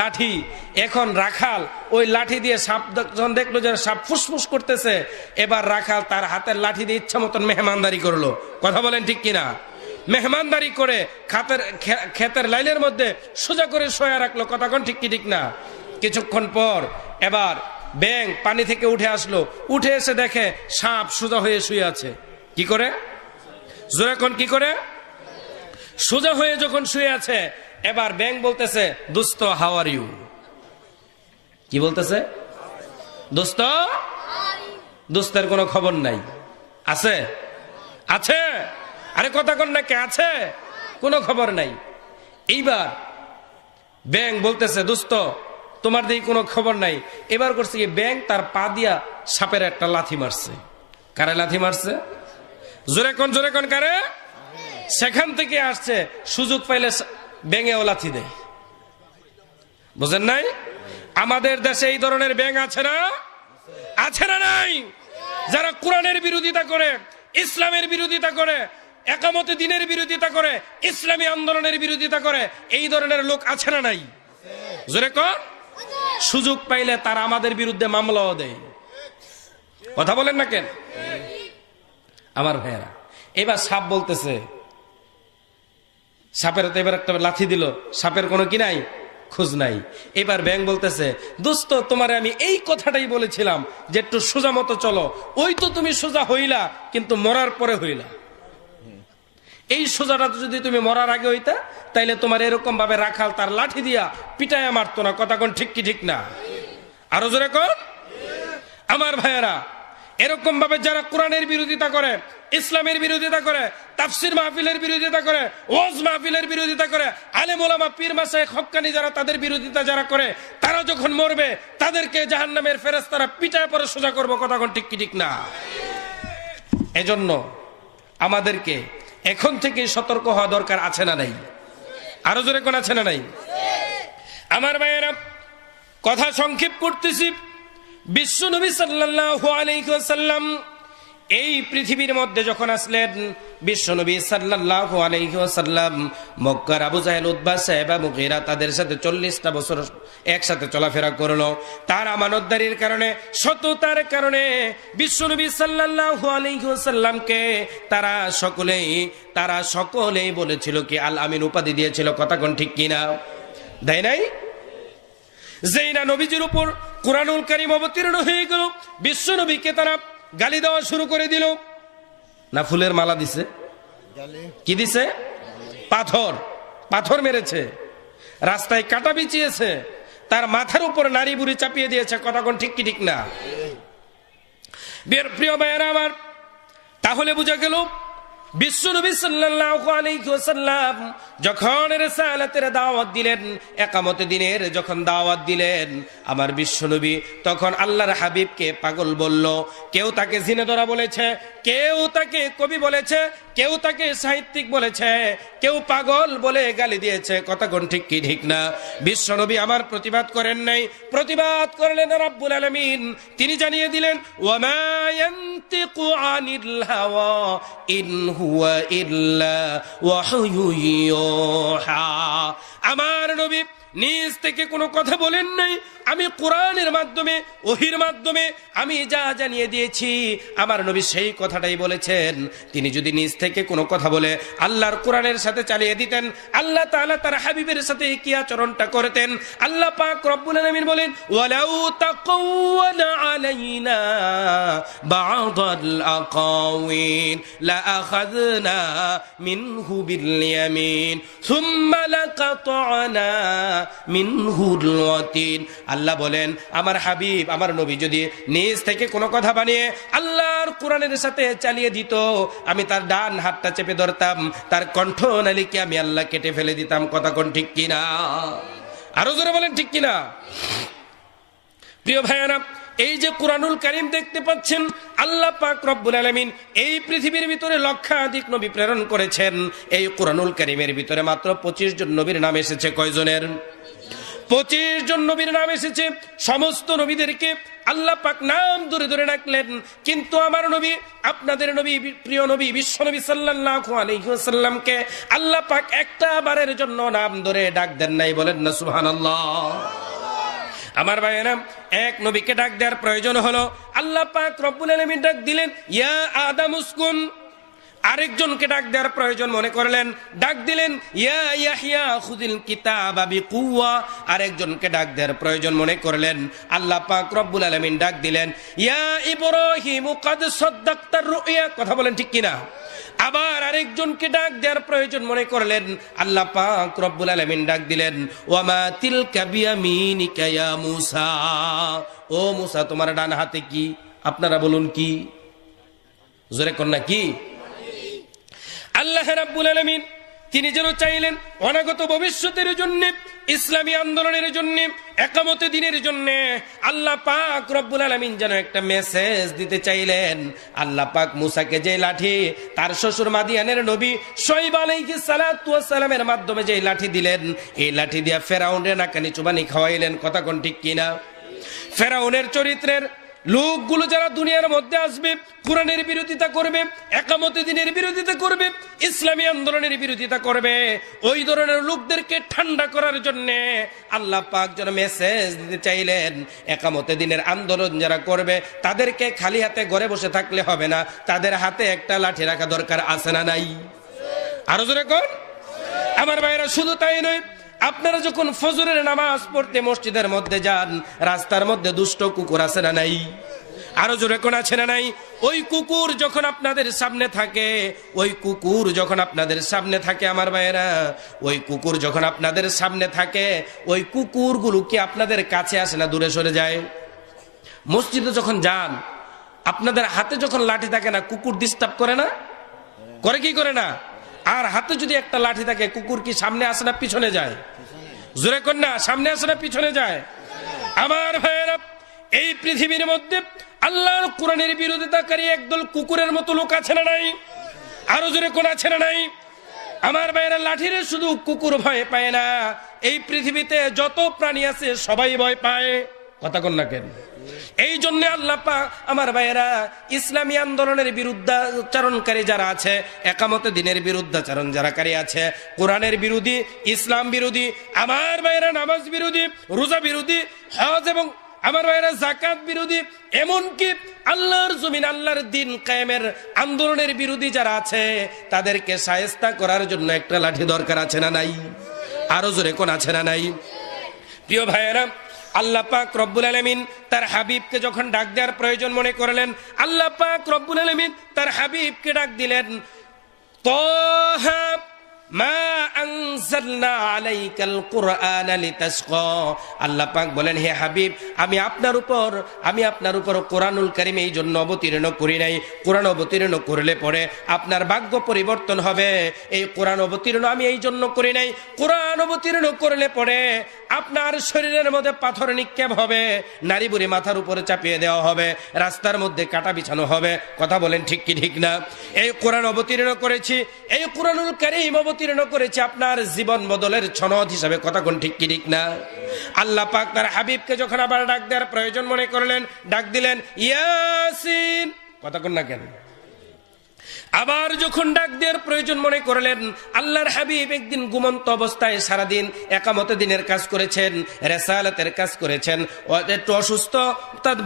লাঠি। এখন রাখাল ওই লাঠি দিয়ে সাপ যখন দেখলো যে সাপ ফুসফুস করতেছে, এবার রাখাল তার হাতের লাঠি দিয়ে ইচ্ছা মতন মেহমানদারি করলো, কথা বলেন ঠিক কিনা? মেহমানদারি করে ক্ষেতের লাইনের মধ্যে সোজা করে শোয়া রাখলো, কথা কোন ঠিক কি ঠিক না? কিছুক্ষণ পর এবার ব্যাঙ পানি থেকে উঠে আসলো, উঠে এসে দেখে সাপ সোজা হয়ে শুয়ে আছে। কি করে? জোরে কোন, কি করে? সোজা হয়ে যখন শুয়ে আছে, এবার ব্যাঙ বলতেছে, দোস্ত হাউ আর ইউ? কি বলতেছে? দোস্ত। দোস্তের কোনো খবর নাই, আছে? আছে? আরে কথা কন না কে? আছে? কোনো খবর নাই। এইবার ব্যাঙ বলতেছে, দোস্ত তোমার দিকে কোনো খবর নাই। এবার করছে কি, ব্যাঙ তার পা দিয়া সাপের একটা লাথি মারছে। কারে লাথি মারছে? জোরে কোন, জোরে কোন, কারে? সেখান থেকে আসছে, সুযোগ পাইলে ব্যাঙেও লাথি দেয়। বুঝেন নাই? আমাদের দেশে এই ধরনের ব্যাঙ আছে না? আছে না নাই? যারা কোরআনের বিরোধিতা করে, ইসলামের বিরোধিতা করে, একামতে দ্বীনের বিরোধিতা করে, ইসলামী আন্দোলনের বিরোধিতা করে, এই ধরনের লোক আছে না নাই? জোরে কোন? সুযোগ পাইলে তারা আমাদের বিরুদ্ধে মামলাও দেয়, কথা বলেন না কেন? আমার ভাইয়েরা, এবার সাপ বলতেছে, সাপের তো এবার একটা লাথি দিল, সাপের কোনো কি নাই, খোঁজ নাই। এবার ব্যাং বলতেছে, দোস্ত তোমারে আমি এই কথাটাই বলেছিলাম যে একটু সোজা মতো চলো, ওই তো তুমি সোজা হইলা কিন্তু মরার পরে হইলা। এই সোজাটা যদি তুমি মরার আগে হইতা তাইলে তোমার এরকম ভাবে রাখাল তার লাঠি দিয়া পিটায়া মারতো না। কথা কোন ঠিক কি ঠিক না? আরো জোরে কোন। আমার ভাইয়েরা, এরকম ভাবে যারা কোরআনের বিরোধিতা করে, ইসলামের বিরোধিতা করে, তাফসির মাহফিলের বিরোধিতা করে, ওয়াজ মাহফিলের বিরোধিতা করে, আলেম ওলামা পীর মাশায়েখ হক্কানি যারা তাদের বিরোধিতা যারা করে, তারা যখন মরবে তাদেরকে জাহান্নামের ফেরেশতারা পিটায় পরে সোজা করবো। কথা কোন ঠিক কি ঠিক না? এজন্য আমাদেরকে এখন থেকে সতর্ক হওয়া দরকার, আছে না নাই? আরো জোরে কোন আছে না নাই? আমার ভাইয়েরা, কথা সংক্ষেপ করতেছি। বিশ্ব নবী সাল্লাল্লাহু আলাইহি ওয়াসাল্লাম এই পৃথিবীর মধ্যে যখন আসলেন, বিশ্ব নবী সাল্লাল্লাহু আলাইহি ওয়াসাল্লাম মক্কার আবু জাহেল, উতবা, সাইবা, মুগীরা তাদের সাথে 40টা বছর একসাথে চলাফেরা করলো। তার আমানতদারির কারণে, সততার কারণে বিশ্ব নবী সাল্লাল্লাহু আলাইহি ওয়াসাল্লামকে তারা সকলেই বলেছিল কি আল আমিন উপাধি দিয়েছিল। কথা কোন ঠিক কিনা? দেয় নাই? যেই না নবীজির উপর কুরআনুল কারীম অবতীর্ণ হয়ে গেল, বিশ্ব নবীকে তারা গালি দেওয়া শুরু করে দিল। না ফুলের মালা দিছে, কি দিছে? পাথর মেরেছে, রাস্তায় কাটা বিছিয়েছে, তার মাথার উপর নারী বুড়ি চাপিয়ে দিয়েছে। কথা কোন ঠিক কি ঠিক না? প্রিয় ভাইয়েরা আমার, তাহলে বোঝা গেল বিশ্ব নবী সাল্লাল্লাহু আলাইহি ওয়াসাল্লাম যখন রিসালাতের দাওয়াত দিলেন, ইকামতে দিনের যখন দাওয়াত দিলেন, আমার বিশ্ব নবী তখন আল্লাহর হাবিবকে পাগল বলল। কেউ তাকে জিনেদরা বলেছে, কেউ তাকে কবি বলেছে, কেউ তাকে সাহিত্যিক বলেছে, কেউ পাগল বলে গালি দিয়েছে। কথা কোন ঠিক কি ঠিক না? বিশ্ব নবী আমার প্রতিবাদ করেন নাই, প্রতিবাদ করলেন রব্বুল আলামিন। তিনি জানিয়ে দিলেন, ওয়া মা ইয়ানতিকু আনিল হাওয়া ইন হুয়া ইল্লা ওয়াহয়ুন ইউহা। আমার নবী নিজ থেকে কোনো কথা বলেন নাই। আমি কোরআনের মাধ্যমে, ওহির মাধ্যমে আমি যা জানিয়ে দিয়েছি, আমার নবী সেই কথাটাই বলেছেন। তিনি যদি নিজ থেকে কোনো কথা বলে আল্লাহর কোরআনের সাথে চালিয়ে দিতেন, আল্লাহ তাআলা তার হাবিবের সাথে কি আচরণটা করতেন। আল্লাহ পাক রব্বুল আলামিন বলেন, ওয়ালাউ তাকাওয়ালা আলাইনা বা'দাল আকাওয়িল লা আখাযনা মিনহু বিল ইয়ামিন সুম্মা লাকাতা'না মিনহুল ওয়াতিন। আল্লাহ বলেন, আমার হাবিব, আমার নবী যদি নিজ থেকে কোনো কথা বানিয়ে আল্লাহর কোরআনের সাথে চালিয়ে দিত, আমি তার ডান হাতটা চেপে ধরতাম, তার কণ্ঠ নালীকে আমি আল্লাহ কেটে ফেলে দিতাম। কথা কোন ঠিক কিনা? আরো জোরে বলেন ঠিক কিনা? প্রিয় ভাইয়ারা, এই যে কুরআনুল কারীম দেখতে পাচ্ছেন, আল্লাহ পাক রব্বুল আলামিন এই পৃথিবীর ভিতরে লক্ষাধিক নবী প্রেরণ করেছেন। এই কুরআনুল কারীমের ভিতরে মাত্র 25 জন নবীর নাম এসেছে। কয়জনের? 25 জন নবীর নাম এসেছে। সমস্ত নবীদেরকে আল্লাহ পাক নাম ধরে ধরে ডাকলেন, কিন্তু আমার নবী, আপনাদের নবী, প্রিয় নবী বিশ্ব নবী সাল্লাল্লাহু আলাইহি ওয়াসাল্লামকে আল্লাহ পাক একটা বারের জন্য নাম ধরে ডাক দেন নাই। বলেন না সুবহানাল্লাহ। আমার ভাইয়েরা, এক নবীকে ডাক দেওয়ার প্রয়োজন হলো, আল্লাহ পাক রব্বুল আলামিন ডাক দিলেন, ইয়া আদম উসকুন। আরেকজনকে ডাক দেওয়ার প্রয়োজন মনে করলেন, ডাক দিলেন, ইয়া ইয়াহইয়া খুযিল কিতাবা বিকুওয়া। আরেকজনকে ডাক দেওয়ার প্রয়োজন মনে করলেন, আল্লাহ পাক রব্বুল আলামিন ডাক দিলেন, ইয়া ইব্রাহিম ক্বাদ সাদ্দাকতার রুইয়া। কথা বলেন ঠিক কিনা? আবার আরেকজনকে ডাক দেওয়ার প্রয়োজন মনে করলেন, আল্লাহ পাক রব্বুল আলামিন ডাক দিলেন, ওয়া মা তিলকা বিয়ামিনিকা ইয়া মূসা। ও মূসা, তোমার ডান হাতে কি? আপনারা বলুন কি? জোরে কোন না কি? আল্লাহ রাব্বুল আলামিন তিনি যেন চাইলেন অনাগত ভবিষ্যতের জন্য, ইসলামী আন্দোলনের জন্য, একামতে দিনের জন্য আল্লাহ পাক রব্বুল আলামিন যেন একটা মেসেজ দিতে চাইলেন। আল্লাহ পাক মূসাকে যে লাঠি তার শ্বশুর মাদিয়ানের নবী শুআয়ব আলাইহিস সালাতু ওয়াস সালামের মাধ্যমে যে লাঠি দিলেন, এই লাঠি দিয়া ফেরাউনের নাকানি চুবানি খাওয়াইলেন। কথা কোন ঠিক কিনা? ফেরাউনের চরিত্রের লোকগুলো যারা দুনিয়ার মধ্যে আসবে, কোরআনের বিরোধিতা করবে, একামতে দিনের বিরোধিতা করবে, ইসলামী আন্দোলনের বিরোধিতা করবে, ওই ধরনের লোকদেরকে ঠান্ডা করার জন্য আল্লাহ পাক যেন মেসেজ দিতে চাইলেন, একামতে দিনের আন্দোলন যারা করবে তাদেরকে খালি হাতে ঘরে বসে থাকলে হবে না, তাদের হাতে একটা লাঠি রাখা দরকার। আছে না নাই? আরো জোরে কোন। আমার আমার ভাইরা শুধু তাই নয়, আপনারা যখন ফজরের নামাজ পড়তে মসজিদের মধ্যে যান, রাস্তার মধ্যে দুষ্ট কুকুর আছে না নাই? আরো জোরে কোন আছে না নাই? ওই কুকুর যখন আপনাদের সামনে থাকে, ওই কুকুর যখন আপনাদের সামনে থাকে আমার ভাইয়েরা, ওই কুকুর যখন আপনাদের সামনে থাকে, ওই কুকুরগুলো কি আপনাদের কাছে আসে না দূরে সরে যায়? মসজিদে যখন যান, আপনাদের হাতে যখন লাঠি থাকে না, কুকুর ডিস্টার্ব করে না? করে কি করে না? আর হাতে যদি একটা লাঠি থাকে, কুকুর কি সামনে আসে না পিছনে যায়? জোরে কোন না, সামনে আসে না পিছনে যায়? আমার ভাইয়েরা, এই পৃথিবীর মধ্যে আল্লাহর কোরআনের বিরোধিতাকারী একদল কুকুরের মতো লোক আছে না নাই? আরো জোরে কোন আছে না নাই? আমার ভাইয়েরা, লাঠিরে শুধু কুকুর ভয় পায় না, এই পৃথিবীতে যত প্রাণী আছে সবাই ভয় পায়। কথা কন না কেন? এই জন্য আল্লাহ পাক আমার ভাইয়েরা ইসলামী আন্দোলনের বিরুদ্ধাচরণকারী যারা আছে, একামতে দিনের বিরুদ্ধাচরণ যারাকারী আছে, কোরআনের বিরোধী, ইসলাম বিরোধী, আমার ভাইয়েরা নামাজ বিরোধী, রোজা বিরোধী, হজ এবং আমার ভাইয়েরা যাকাত বিরোধী, এমনকি আল্লাহর জমিন আল্লাহর দিন কায়েমের আন্দোলনের বিরোধী যারা আছে, তাদেরকে শায়েস্তা করার জন্য একটা লাঠি দরকার আছে না নাই? আরো জোরে কোন আছে না নাই? প্রিয় ভাইয়েরা, আল্লাহ পাক রব্বুল আলামিন তার হাবিবকে যখন ডাক দেওয়ার প্রয়োজন মনে করলেন, আল্লাহ পাক রব্বুল আলামিন তার হাবিবকে ডাক দিলেন, তাহা মা আনজালনা আলাইকাল কুরআনা লিতাশকা। আল্লাহ পাক বলেন, হে হাবিব, আমি আপনার উপর কোরআনুল কারীম এই জন্য অবতীর্ণ করি নাই। কোরআন অবতীর্ণ করলে পরে আপনার ভাগ্য পরিবর্তন হবে। এই কোরআন অবতীর্ণ আমি এই জন্য করি নাই। কোরআন অবতীর্ণ করলে পরে আপনার শরীরের মধ্যে পাথর নিক্ষেপ হবে, নারী বুড়ি মাথার উপরে চাপিয়ে দেওয়া হবে, রাস্তার মধ্যে কাটা বিছানো হবে। কথা বলেন ঠিক কি ঠিক না? এই কোরআন অবতীর্ণ করেছি, এই কোরআনুল কারীম অবতীর্ণ করেছি আপনার জীবন বদলের সনদ হিসাবে। কথা কোন ঠিক কি ঠিক না? আল্লাহ পাক তার হাবিবকে যখন আবার ডাক দেওয়ার প্রয়োজন মনে করলেন, ডাক দিলেন ইয়াসিন। কথা কোন না কেন? আবার যখন ডাক দেওয়ার প্রয়োজন মনে করলেন, আল্লাহর হাবিব একদিন ঘুমন্ত অবস্থায় সারাদিন একামতে দিনের কাজ করেছেন, রেসালাতের কাজ করেছেন, একটু অসুস্থ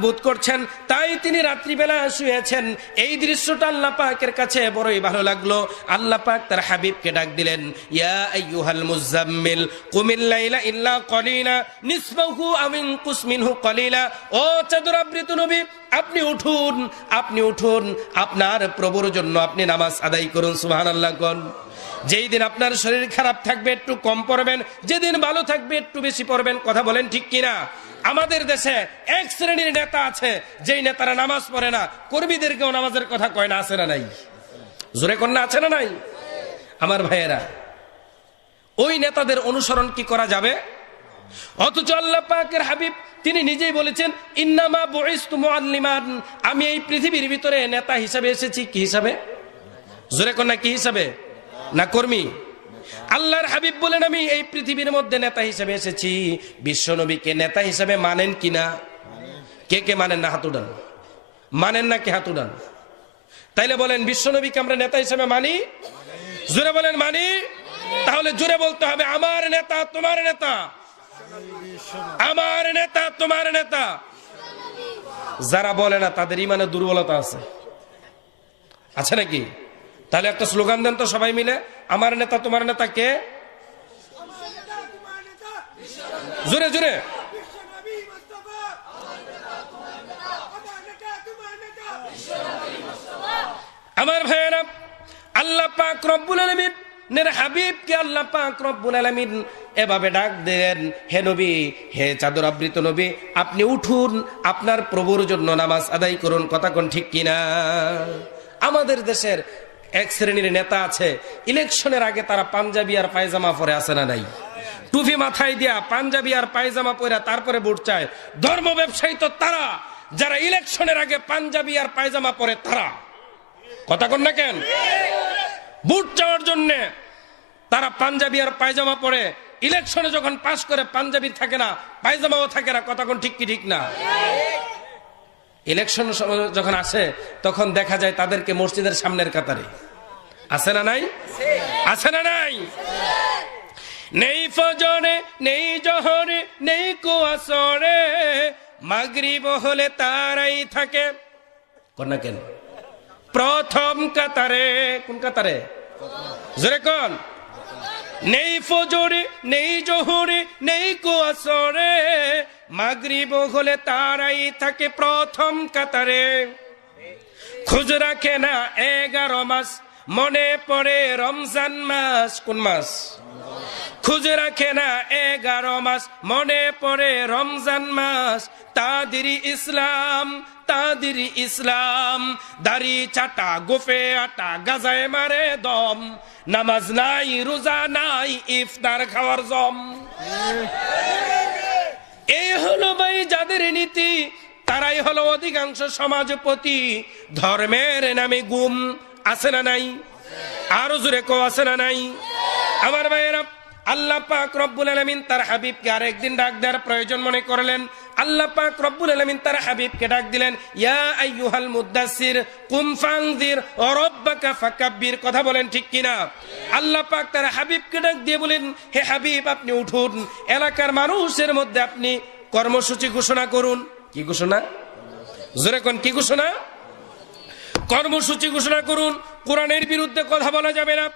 বোধ করছেন, তাই তিনি রাত্রিবেলা শুয়েছেন। এই দৃশ্যটা আল্লাহ পাকের কাছে বড়ই ভালো লাগলো। আল্লাহ পাক তার হাবিবকে ডাক দিলেন, ইয়া আইয়ুহাল মুজাম্মিল কুমিল লাইলা ইল্লা কলিলা নিসফাহু আও ইনকুস মিনহু কলিলা। ও চাদরাবৃত নবী, আপনি উঠুন, আপনি উঠুন, আপনার প্রভুর জন্য আপনি নামাজ আদায় করুন। সুবহানাল্লাহ কোন? যেই দিন আপনার শরীর খারাপ থাকবে একটু কম পড়বেন, যেদিন ভালো থাকবে একটু বেশি পড়বেন। কথা বলেন ঠিক কিনা? আমাদের দেশে এক শ্রেণীর নেতা আছে, যেই নেতারা নামাজ পড়ে না, কর্মীদেরকেও নামাজের কথা কয় না। আছে না নাই? জোরে কন্যা আছে না নাই? আমার ভাইয়েরা, ওই নেতাদের অনুসরণ কি করা যাবে? অথচ আল্লাহ পাকের হাবিব তিনি নিজেই বলেছেন, ইন্নামা বুইসতু মুআল্লিমান, আমি এই পৃথিবীর ভিতরে নেতা হিসাবে এসেছি। কি হিসাবে? জোরে কন্যা কি হিসাবে? না কর্মী? আল্লাহর হাবিব বলেন, আমি এই পৃথিবীর মধ্যে নেতা হিসাবে এসেছি। বিশ্ব নবীকে নেতা হিসাবে মানেন কিনা? কে কে মানেন না? হাত উঠান। মানেন না? কে হাত উঠান। তাইলে বলেন, বিশ্ব নবীকে আমরা নেতা হিসাবে মানি? জোরে বলেন মানি। তাহলে জোরে বলতে হবে, আমার নেতা তোমার নেতা, আমার নেতা তোমার নেতা। যারা বলে না তাদের ইমানে দুর্বলতা আছে, আছে নাকি? তাহলে একটা স্লোগান দেন তো সবাই মিলে, আমার নেতা তোমার নেতা কে? জোরে জোরে। আমার ভাইয়েরা, আল্লাহ পাক রব্বুল আলামিন নের হাবিবকে আল্লাহ পাক রব্বুল আলামিন এভাবে ডাক দেন, হে নবী, হে চাদর আবৃত নবী, আপনি উঠুন, আপনার প্রভুর জন্য নামাজ আদায় করুন। কথা কোন ঠিক কিনা? আমাদের দেশের এক শ্রেণীর নেতা আছে, ইলেকশনের আগে তারা পাঞ্জাবি আর পায়জামা পরে, আসে না নাই? টুপি মাথায় দিয়া পাঞ্জাবি আর পায়জামা পরে তারপরে ভোট চায়। ধর্ম ব্যবসায়ী তো তারা, যারা ইলেকশনের আগে পাঞ্জাবি আর পায়জামা পরে তারা। কথা কোন না কেন? ভোট চাওয়ার জন্য তারা পাঞ্জাবি আর পায়জামা পরে, ইলেকশনে যখন পাস করে পাঞ্জাবি থাকে না, পায়জামাও থাকে না। কথা কোন ঠিক কি ঠিক না? ইলেকশন যখন আসে তখন দেখা যায় তাদেরকে মসজিদের সামনের কাতারে। আছে না নাই? আছে না নাই? নেই ফজরে, নেই জোহরে, নেই কুয়াশরে, মাগরিব হলে তারাই থাকে। কোন না কেন? প্রথম কাতারে। কোন কাতারে? জোরে কোন? নেই ফজরে, নেই জোহরে, নেই আসরে, মাগরিব হলে তারাই থাকে প্রথম কাতারে। খোঁজ রাখে না 11 মাস, মনে পড়ে রমজান মাস। কোন মাস? খোঁজ রাখে না 11 মাস, মনে পড়ে রমজান মাস। তাদের ইসলাম, তাদের ইসলাম, দাড়ি চাটা, গোফে আটা, গাজায় মারে দম, নামাজ নাই, রোজা নাই, ইফতার খাওয়ার জম। এই হলো ভাই যাদের নীতি, তারাই হলো অধিকাংশ সমাজপতি। ধর্মের নামে গুম আছে না নাই? আরো জোরে কো আছে না নাই? আমার ভাইয়েরা, আল্লাহ পাক রব্বুল আলামিন তার হাবিবকে আরেকদিন ডাক দেওয়ার প্রয়োজন মনে করলেন। আল্লাহ পাক রব্বুল আলামিন তার হাবিবকে ডাক দিলেন, ইয়া আইয়ুহাল মুদ্দাসসির কুম ফানযির ওয়া রাব্বাকা ফাকাব্বির। কথা বলেন ঠিক কিনা? আল্লাহ পাক তার হাবিবকে ডাক দিয়ে বলেন, হে হাবিব, আপনি উঠুন, এলাকার মানুষের মধ্যে আপনি কর্মসূচি ঘোষণা করুন। কি ঘোষণা? জোরে কোন, কি ঘোষণা? কর্মসূচি ঘোষণা করুন। কোরআনের বিরুদ্ধে কথা বলা যাবে না,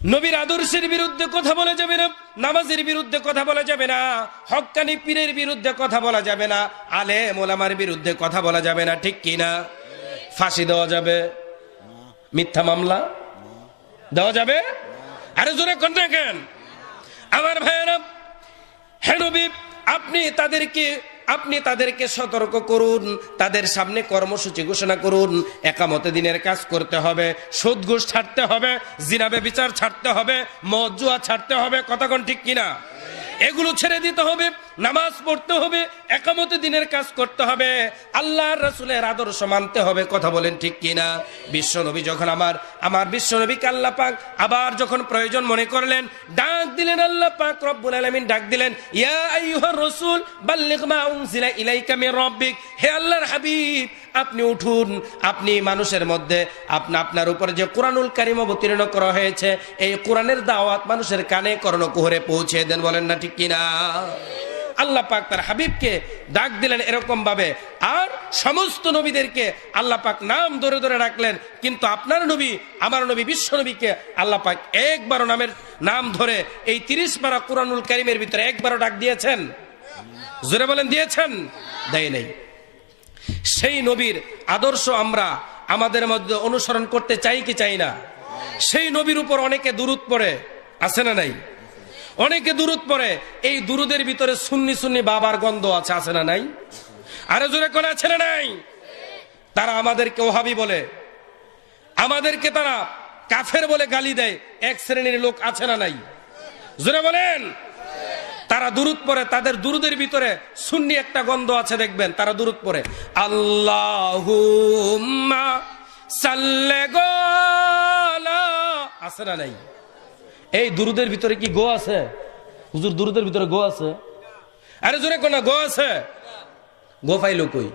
নবীর আদর্শের বিরুদ্ধে কথা বলা যাবে না, নামাজের বিরুদ্ধে কথা বলা যাবে না, হক্কানি পীরের বিরুদ্ধে কথা বলা যাবে না, আলেম ওলামার বিরুদ্ধে কথা বলা যাবে না। ঠিক কিনা? ফাঁসি দেওয়া যাবে? মিথ্যা মামলা দেওয়া যাবে? আরে জোরে কোন না কেন? আমার ভাইয়েরা, হে নবী, আপনি তাদেরকে সতর্ক করুন, তাদের সামনে কর্মসূচি ঘোষণা করুন। একামতে দিনের কাজ করতে হবে, সুদ ঘুষ ছাড়তে হবে, জিনা ব্যভিচার ছাড়তে হবে, মদ জুয়া ছাড়তে হবে। কথা কোন ঠিক কিনা? এগুলো ছেড়ে দিতে হবে, নামাজ পড়তে হবে, একামতে দিনের কাজ করতে হবে, আল্লাহর রাসূলের আদর্শ মানতে হবে। কথা বলেন ঠিক কিনা? বিশ্বনবী যখন আমার বিশ্বনবীকে আল্লাহ পাক আবার যখন প্রয়োজন মনে করলেন, ডাক দিলেন, আল্লাহ পাক রব্বুল আলামিন ডাক দিলেন, ইয়া আইয়ুহার রাসূল বাল্লিগ মা উনজিলা ইলাইকা মির রাব্বিক। হে আল্লাহর হাবিব, আপনি উঠুন, আপনি মানুষের মধ্যে আপনার উপর যে কোরআনুল কারীম অবতীর্ণ করা হয়েছে, এই কোরআনের দাওয়াত মানুষের কানে কর্ণকুহরে পৌঁছে দেন। বলেন না ঠিক কিনা? আল্লাহ পাক তার হাবিবকে ডাক দিলেন এরকম ভাবে। আর সমস্ত নবীদেরকে আল্লাহ পাক নাম ধরে ধরে ডাকলেন, কিন্তু আপনার নবী, আমার নবী বিশ্ব নবীকে আল্লাহ পাক একবারও নাম ধরে এই 30 পারা কোরআনুল কারীমের ভিতরে একবারও ডাক দিয়েছেন? জোরে বলেন, দিয়েছেন? দেয় নাই। সেই নবীর আদর্শ আমরা আমাদের মধ্যে অনুসরণ করতে চাই কি চাই না? সেই নবীর উপর অনেকে দুরূদ পড়ে, আছে না নাই? অনেকে দুরূদ পড়ে, এই দুরূদের ভিতরে সুন্নি সুন্নি বাবার গন্ধ আছে, আছে না নাই? আরে জোরে করে, আছে না নাই? তারা আমাদেরকে ওহাবি বলে, আমাদেরকে তারা কাফের বলে গালি দেয়। এক শ্রেণীর লোক আছে না নাই? জোরে বলেন। তারা দুরূদ পড়ে, তাদের দুরূদের ভিতরে সুন্নি একটা গন্ধ আছে, দেখবেন তারা দুরূদ পড়ে, আল্লাহুম্মা সাল্লি আলা, আছে না নাই? এই দুরূদের ভিতরে কি গো আছে? হুজুর, দুরূদের ভিতরে গো আছে? আরে জোরে কোন, গো আছে? গো পাইলো কই?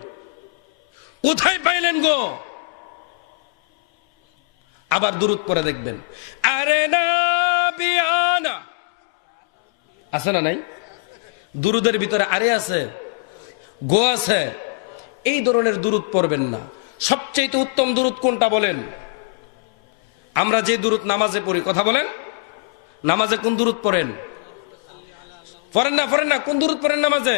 কোথায় পাইলেন গো? আবার দুরূদ পড়ে দেখবেন, আরে না বিয়ানা, আছে না নাই? দুরূদের ভিতরে আরে আছে, গো আছে। এই ধরনের দুরূদ পড়বেন না। সবচেয়ে উত্তম দুরূদ কোনটা বলেন? আমরা যে দুরূদ নামাজে পড়ি, কথা বলেন, নামাজে কোন দুরূদ পড়েন? পড়েন না? কোন দুরূদ পড়েন নামাজে?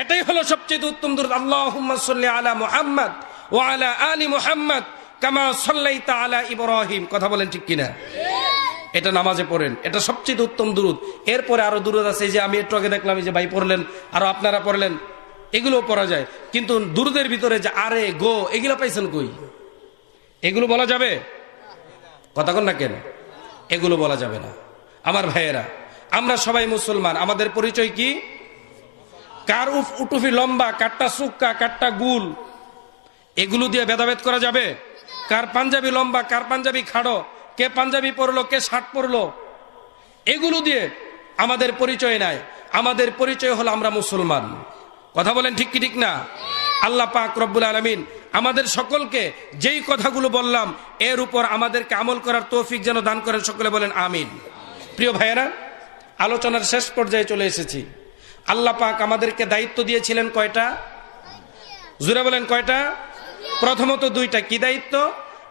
এটাই হলো সবচেয়ে উত্তম দুরূদ। আল্লাহুম্মা সাল্লি আলা মুহাম্মদ ওয়া আলা আলি মুহাম্মদ কামা সাল্লাইতা আলা ইব্রাহিম। কথা বলেন ঠিক কিনা? এটা নামাজে পড়েন, এটা সবচেয়ে উত্তম দুরূদ। এরপরে আরো দুরূদ আছে, যে আমি একটু আগে দেখলাম, যে ভাই পড়লেন, আরো আপনারা পড়লেন, এগুলো পড়া যায়। কিন্তু দুরূদের ভিতরে যে আরে গো, এগুলো পাইছেন কই? এগুলো বলা যাবে? কথা কন না কেন? এগুলো বলা যাবে না। আমার ভাইয়েরা, আমরা সবাই মুসলমান, আমাদের পরিচয় কি? কার উটুফি লম্বা, কারটা সুক্কা, কারটা গুল, এগুলো দিয়ে ভেদাভেদ করা যাবে? কার পাঞ্জাবি লম্বা, কার পাঞ্জাবি খাড়ো, কে পাঞ্জাবি পরলো, কে শার্ট পরলো, এগুলো দিয়ে আমাদের পরিচয় নাই। আমাদের পরিচয় হলো আমরা মুসলমান। কথা বলেন ঠিক কি ঠিক না? আল্লাহ পাক রব্বুল আলামিন আমাদের সকলকে যেই কথাগুলো বললাম এর উপর আমাদেরকে আমল করার তৌফিক যেন দান করেন। সকলে বলেন আমিন। প্রিয় ভাইয়েরা, আলোচনার শেষ পর্যায়ে চলে এসেছি। আল্লাহ পাক আমাদেরকে দায়িত্ব দিয়েছিলেন কয়টা? জোরে বলেন কয়টা? প্রথমত দুইটা। কি দায়িত্ব?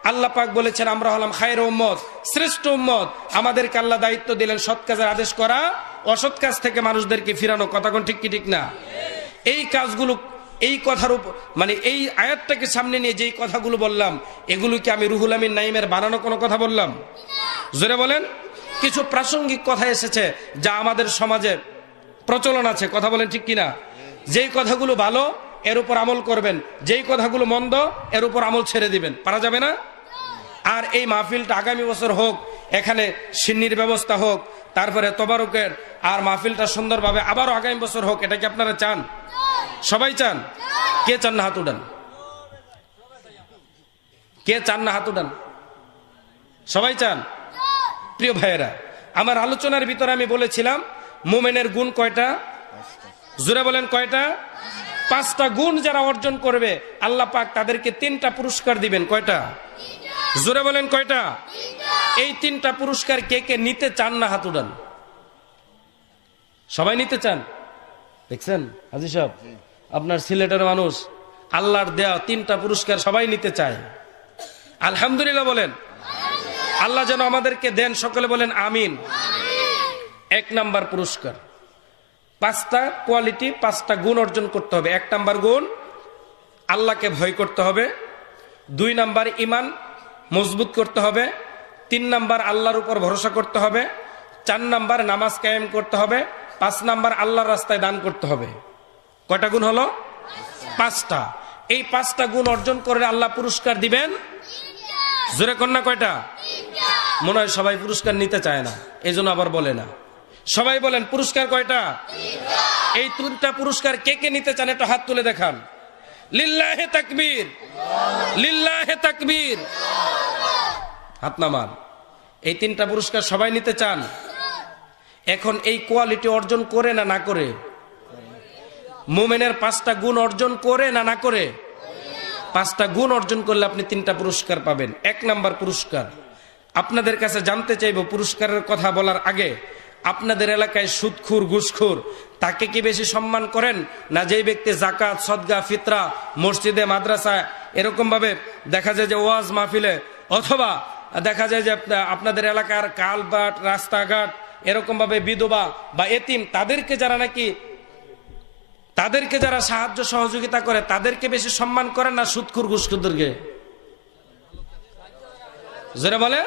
আল্লাহ পাক বলেছেন আমরা হলাম খায়রুল উম্মত, শ্রেষ্ঠ উম্মত। আমাদেরকে আল্লাহ দায়িত্ব দিলেন সৎ কাজের আদেশ করা, অসৎ কাজ থেকে মানুষদেরকে ফিরানো। কথা কোন ঠিক কি ঠিক না? এই কাজগুলো, এই কথার উপর মানে এই আয়াতটাকে সামনে নিয়ে যেই কথাগুলো বললাম, এগুলো কি আমি রুহুল আমিন নাইমের বানানো কোনো কথা বললাম? জোরে বলেন। কিছু প্রাসঙ্গিক কথা এসেছে যা আমাদের সমাজে প্রচলন আছে। কথা বলেন ঠিক কিনা? যেই কথাগুলো ভালো এর উপর আমল করবেন, যেই কথাগুলো মন্দ এর উপর আমল ছেড়ে দিবেন। পারা যাবে না? আর এই মাহফিলটা আগামী বছর হোক, এখানে সিন্নির ব্যবস্থা হোক, তারপরে তবারুকের, আর মাহফিলটা সুন্দরভাবে আবারও আগামী বছর হোক। এটা কি আপনারা চান? সবাই চান? কে চান না হাত উঠান? কে চান না হাত উঠান? সবাই চান? প্রিয় ভাইয়েরা, আমার আলোচনার ভিতরে আমি বলেছিলাম মুমিনের গুণ কয়টা? জোরে বলেন কয়টা? 5টা গুণ যারা অর্জন করবে আল্লাহ পাক তাদেরকে 3টা পুরস্কার দিবেন। কয়টা? জোরে বলেন কয়টা? এই 3টা পুরস্কার কে কে নিতে চান না হাত উঠান? সবাই নিতে চান? দেখছেন হাজী সাহেব, আপনার সিলেটের মানুষ, আল্লাহর দেয়া 3টা পুরস্কার সবাই নিতে চায়। আলহামদুলিল্লাহ বলেন। আল্লাহ যেন আমাদেরকে দেন, সকলে বলেন আমিন। 1 নাম্বার পুরস্কার, 5টা কোয়ালিটি, 5টা গুণ অর্জন করতে হবে। 1 নাম্বার গুণ, আল্লাহকে ভয় করতে হবে। 2 নাম্বার, ঈমান মজবুত করতে হবে। 3 নাম্বার, আল্লাহর উপর ভরসা করতে হবে। 4 নাম্বার, নামাজ কায়েম করতে হবে। 5 নাম্বার, আল্লাহর রাস্তায় দান করতে হবে। কয়টা গুণ হলো? 5টা। এই 5টা গুণ অর্জন করে আল্লাহ পুরস্কার দিবেন। জোরে কন্যা কয়টা? মনে হয় সবাই পুরস্কার নিতে চায় না, এই জন্য আবার বলে না। সবাই বলেন পুরস্কার কয়টা? এই 3টা পুরস্কার কে কে নিতে চান একটা হাত তুলে দেখান। লিল্লাহে তাকবীর, লিল্লাহে তাকবীর। হাত নামান। এই 3টা পুরস্কার সবাই নিতে চান। এখন এই কোয়ালিটি অর্জন করে না না করে? মুমিনের 5টা গুণ অর্জন করে না না করে? 5টা গুণ অর্জন করলে আপনি 3টা পুরস্কার পাবেন। 1 নাম্বার পুরস্কার, আপনাদের কাছে জানতে চাইব পুরস্কারের কথা বলার আগে, আপনাদের এলাকায় সুদখোর ঘুষখোর তাকে কি বেশি সম্মান করেন, না যেই ব্যক্তি যাকাত সদকা ফিতরা মসজিদে মাদ্রাসায় এরকম ভাবে দেখা যায় যে ওয়াজ মাহফিলে, অথবা দেখা যায় যে আপনাদের এলাকার কালবাট রাস্তাঘাট এরকম ভাবে বিধবা বা এতিম তাদেরকে যারা নাকি তাদেরকে যারা সাহায্য সহযোগিতা করে তাদেরকে বেশি সম্মান করেন, না সুদখোর ঘুষখোরদেরকে? জোরে বলে।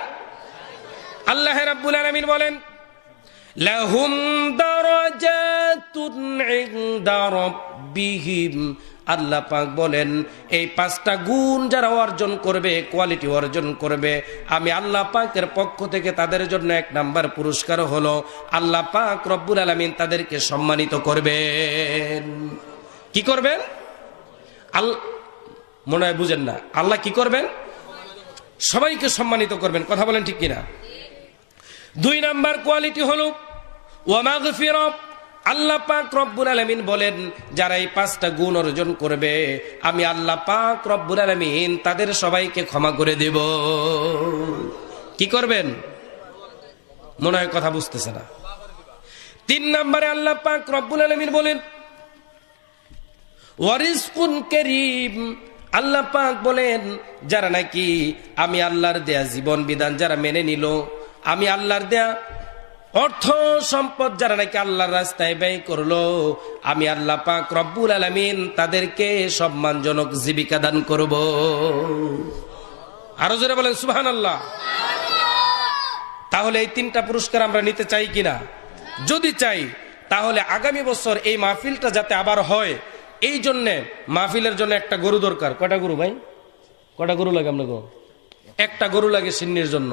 আল্লাহ রাব্বুল আলামিন বলেন লাহুম দারাজাতুন ইনদা রাব্বিহিম। আল্লাহ পাক বলেন এই 5টা গুণ যারা অর্জন করবে, কোয়ালিটি অর্জন করবে, আমি আল্লাহ পাকের পক্ষ থেকে তাদের জন্য 1 নাম্বার পুরস্কার হলো আল্লাহ পাক রব্বুল আলামিন তাদেরকে সম্মানিত করবেন। কি করবেন? মনে হয় বুঝেন না। আল্লাহ কি করবেন? সবাইকে সম্মানিত করবেন। কথা বলেন ঠিক কিনা? 2 নাম্বার কোয়ালিটি হলো ওয়া মাগফিরাত। আল্লাহ পাক রব্বুল আলামিন বলেন যারা এই 5টা গুণ অর্জন করবে আমি আল্লাহ পাক রব্বুল আলামিন তাদের সবাইকে ক্ষমা করে দেব। কি করবেন? মনে হয় কথা বুঝতেছে না। 3 নম্বরে আল্লাহ পাক রব্বুল আলামিন বলেন ওয়ারিজকুন কারীম। আল্লাহ পাক বলেন যারা নাকি আমি আল্লাহর দেয়া জীবন বিধান যারা মেনে নিল, আমি আল্লাহর দেয়া অর্থ সম্পদ যারা নাকি আল্লাহর রাস্তায় ব্যয় করলো, আমি আল্লাহ পাক রব্বুল আলামিন তাদেরকে সম্মানজনক জীবিকা দান করব। আরো জোরে বলেন সুবহানাল্লাহ। তাহলে এই 3টা পুরস্কার আমরা নিতে চাই কিনা? যদি চাই তাহলে আগামী বছর এই মাহফিলটা যাতে আবার হয়, এই জন্যে মাহফিলের জন্য একটা গরু দরকার। কয়টা গরু ভাই? কয়টা গরু লাগে আপনাকে? একটা গরু লাগে সিন্নির জন্য।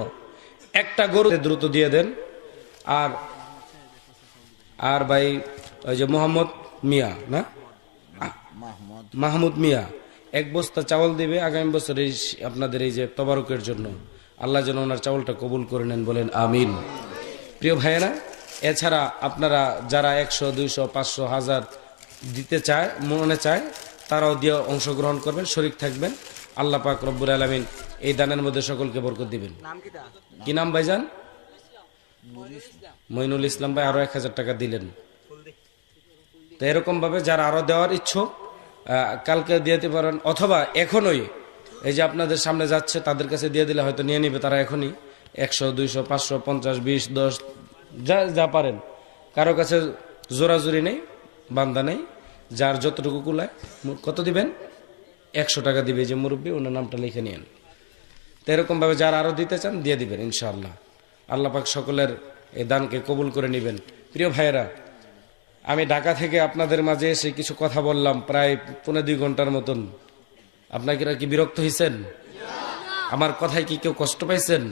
একটা গরু দ্রুত দিয়ে দেন। আর ভাই ওই যে মোহাম্মদ মিয়া, না মাহমুদ মিয়া, 1 বস্তা চাউল দিবে আগামী বছর আপনাদের এই যে তবারকের জন্য। আল্লাহ যেন ওনার চাউলটা কবুল করে নেন, বলেন আমিন। প্রিয় ভাইয়েরা, এছাড়া আপনারা যারা 100, 200, 500, 1000 দিতে চায়, মনে চায়, তারাও দিয়ে অংশগ্রহণ করবেন, শরীক থাকবেন। আল্লাহ পাক রব্বুল আলামিন এই দানের মধ্যে সকলকে বরকত দিবেন। কি নাম ভাইজান? মইনুল ইসলাম ভাই আরো 1000 টাকা দিলেন। তো এরকম ভাবে যারা আরো দেওয়ার ইচ্ছুক কালকে দিতে পারেন, অথবা এখনই এই যে আপনাদের সামনে যাচ্ছে, তাদের কাছে দিয়ে দিলে হয়তো নিয়ে নিবে তারা এখনই। 100, 200, 500, 50, 20, 10 যা যা পারেন। কারো কাছে জোরাজুরি নেই, বান্দা নেই, যার যতটুকু কুলায়। কত দিবেন? 100 টাকা দিবে যে মুরব্বী, ওনার নামটা লিখে নিন। তো এরকম ভাবে যারা আরো দিতে চান দিয়ে দিবেন ইনশাআল্লাহ। আল্লাহ পাক সকলের এই দানকে কবুল করে নেবেন। প্রিয় ভাইয়েরা, আমি ঢাকা থেকে আপনাদের মাঝে এসে কিছু কথা বললাম, প্রায় 1.5 ঘন্টার মতন। আপনারা কি বিরক্ত হয়েছেন? আমার কথায় কি কেউ কষ্ট পাইছেন?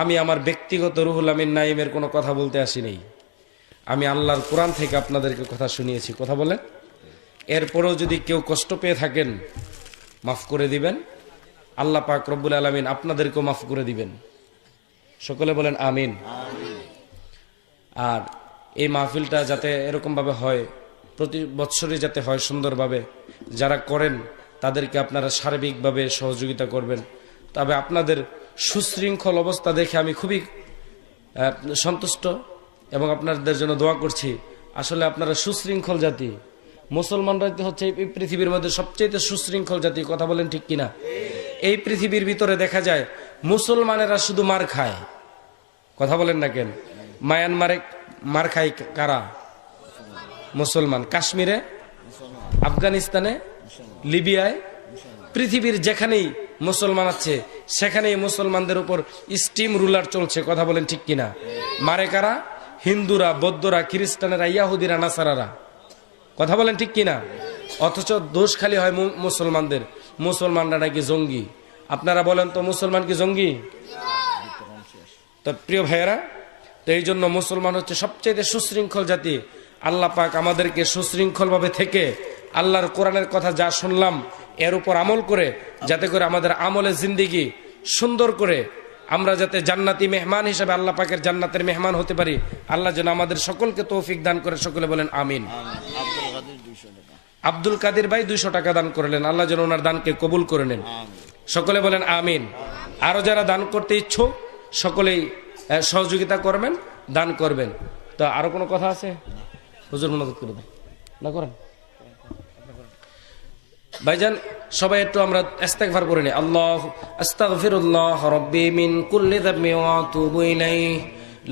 আমি আমার ব্যক্তিগত রুহুল আমিন নাইমের কোনো কথা বলতে আসি নাই। আমি আল্লাহর কোরআন থেকে আপনাদেরকে কথা শুনিয়েছি। কথা বলেন। এরপরেও যদি কেউ কষ্ট পেয়ে থাকেন, মাফ করে দিবেন। আল্লাহ পাক রব্বুল আলামিন আপনাদেরকেও মাফ করে দিবেন। সকলে বলেন আমিন। আর এই মাহফিলটা যাতে এরকম ভাবে হয়, প্রতি বছরই যাতে হয় সুন্দরভাবে, যারা করেন তাদেরকে আপনারা সার্বিকভাবে সহযোগিতা করবেন। তবে আপনাদের সুশৃঙ্খল অবস্থা দেখে আমি খুবই সন্তুষ্ট এবং আপনাদের জন্য দোয়া করছি। আসলে আপনারা সুশৃঙ্খল জাতি। মুসলমানরা হচ্ছে এই পৃথিবীর মধ্যে সবচেয়ে সুশৃঙ্খল জাতি। কথা বলেন ঠিক কিনা? এই পৃথিবীর ভিতরে দেখা যায় মুসলমানেরা শুধু মার খায়। কথা বলেন না কেন? মায়ানমারে মার খায় কারা? মুসলমান। কাশ্মীরে, আফগানিস্তানে, লিবিয়ায়, পৃথিবীর যেখানেই মুসলমান আছে সেখানেই মুসলমানদের উপর স্টিম রুলার চলছে। কথা বলেন ঠিক কিনা? মারে কারা? হিন্দুরা, বৌদ্ধরা, খ্রিস্টানেরা, ইয়াহুদিরা, নাসারারা। কথা বলেন ঠিক কিনা? অথচ দোষ খালি হয় মুসলমানদের। মুসলমানরা নাকি জঙ্গি। আপনারা বলেন তো, মুসলমান কি জঙ্গি? তো প্রিয় ভাইয়েরা, তো এই জন্য মুসলমান হচ্ছে সবচেয়ে সুশৃঙ্খল জাতি। আল্লাহ পাক আমাদেরকে সুশৃঙ্খল ভাবে থেকে আল্লাহর কোরআনের কথা যা শুনলাম এর উপর আমল করে, যাতে করে আমাদের আমলে জিন্দিগি সুন্দর করে আমরা যাতে জান্নাতি মেহমান হিসেবে আল্লাহ পাকের জান্নাতের মেহমান হতে পারি। আল্লাহ যেন আমাদের সকলকে তৌফিক দান করে। সকলে বলেন আমিন। আব্দুল কাদের ভাই 200 টাকা দান করলেন। আল্লাহ যেন ওনার দানকে কবুল করে নেন। সকলে বলেন আমিন। আরো যারা দান করতে ইচ্ছুক সকলেই সহযোগিতা করবেন, দান করবেন। তো আরো কোনো কথা আছে? হুজুর মনোযোগ করে দেন না, করেন ভাইজান। সবাই একটু আমরা ইস্তেগফার করে নিই। আল্লাহ আস্তাগফিরুল্লাহ রাব্বি মিন কুল্লি যামবি ওয়া আতুবু ইলাইহি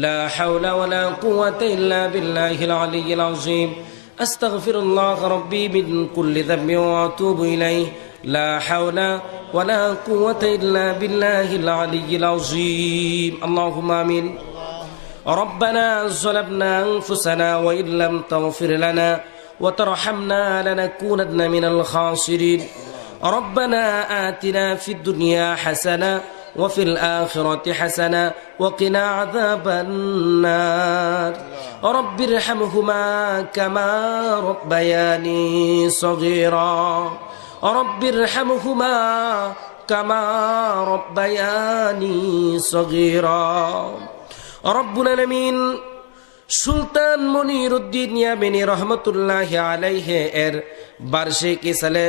লা হাওলা ওয়ালা কুওয়াতা ইল্লা বিল্লাহিল আলিয়্যিল আযীম। আস্তাগফিরুল্লাহ রাব্বি মিন কুল্লি যামবি ওয়া আতুবু ইলাইহি লা হাওলা ওয়ালা কুওয়াতা ইল্লা বিল্লাহিল আলিয়্যিল আযীম। আল্লাহুম্মা আমিন। ربنا ظلمنا أنفسنا وإن لم تغفر لنا وترحمنا لنكونن من الخاسرين. ربنا آتنا في الدنيا حسنة وفي الآخرة حسنة وقنا عذاب النار. رب ارحمهما كما ربياني صغيرا. رب ارحمهما كما ربياني صغيرا. রব্বুল আলামিন সুলতান মনিরউদ্দিন ইয়ামিনী রহমতুল্লাহি আলাইহি এর বার্ষিকী সালে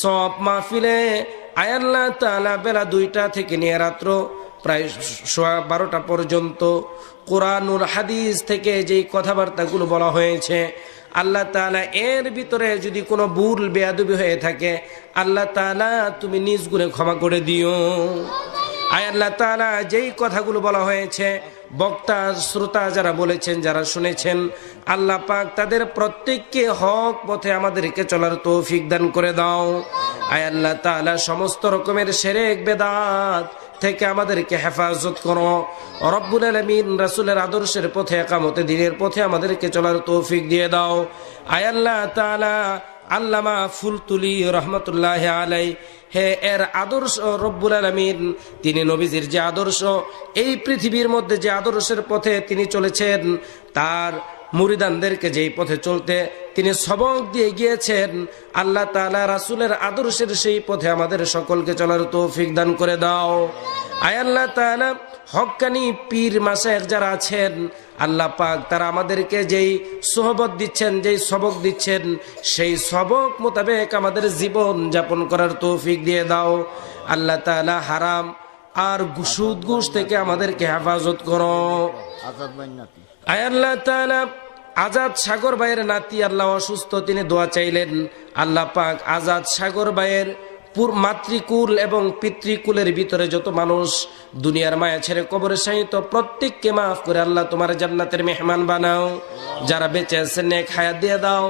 সব মাহফিলে আল্লাহ তাআলা বেলা 2টা থেকে নিয়ে রাত্র প্রায় 12টা পর্যন্ত কোরআনুল হাদিস থেকে যেই কথাবার্তাগুলো বলা হয়েছে, আল্লাহ তাআলা এর ভিতরে যদি কোনো ভুল বেয়াদবি হয়ে থাকে আল্লাহ তাআলা তুমি নিজ গুণে ক্ষমা করে দিও। আল্লাহ তাআলা যেই কথাগুলো বলা হয়েছে বক্তা শ্রোতা যারা বলেছেন, যারা শুনেছেন, আল্লাহ পাক তাদের প্রত্যেককে হক পথে আমাদেরকে চলার তৌফিক দান করে দাও। আল্লাহ তাআলা সমস্ত রকমের শিরক বেদাত থেকে আমাদেরকে হেফাজত করো। রব্বুল আলামিন রাসূলের আদর্শের পথে, একামতে দ্বীনের পথে আমাদেরকে চলার তৌফিক দিয়ে দাও। আল্লাহ তাআলা আল্লামা ফুলতুলি রহমতুল্লাহ আলাই হে এর আদর্শ রব্বুল আলামিন, তিনি নবীজির যে আদর্শ, এই পৃথিবীর মধ্যে যে আদর্শের পথে তিনি চলেছেন, তার মুরিদানদেরকে যেই পথে চলতে তিনি সবক দিয়ে গিয়েছেন, আল্লাহ তাআলা রাসূলের আদর্শের সেই পথে আমাদের সকলকে চলার তৌফিক দান করে দাও। আল্লাহ তাআলা হক্কানি পীর মাশায়েখ যারা আছেন, আল্লাহ পাক তারা আমাদেরকে যেই সোহবত দিচ্ছেন, যেই সবক দিচ্ছেন, সেই সবক মোতাবেক আমাদের জীবন যাপন করার তৌফিক দিয়ে দাও। আল্লাহ তাআলা হারাম আর সুদ ঘুষ থেকে আমাদেরকে হেফাজত করো। আল্লাহ তাআলা আজাদ সাগর ভাইয়ের নাতি আল্লাহ অসুস্থ, তিনি দোয়া চাইলেন। আল্লাহ পাক আজাদ সাগর ভাইয়ের মাতৃকুল এবং পিতৃকুলের ভিতরে যত মানুষ দুনিয়ার মায়া ছেড়ে কবরে শায়িত প্রত্যেককে মাফ করে আল্লাহ তোমার জান্নাতের মেহমান বানাও। যারা বেঁচে আছেন নেক হায়াত দিয়ে দাও,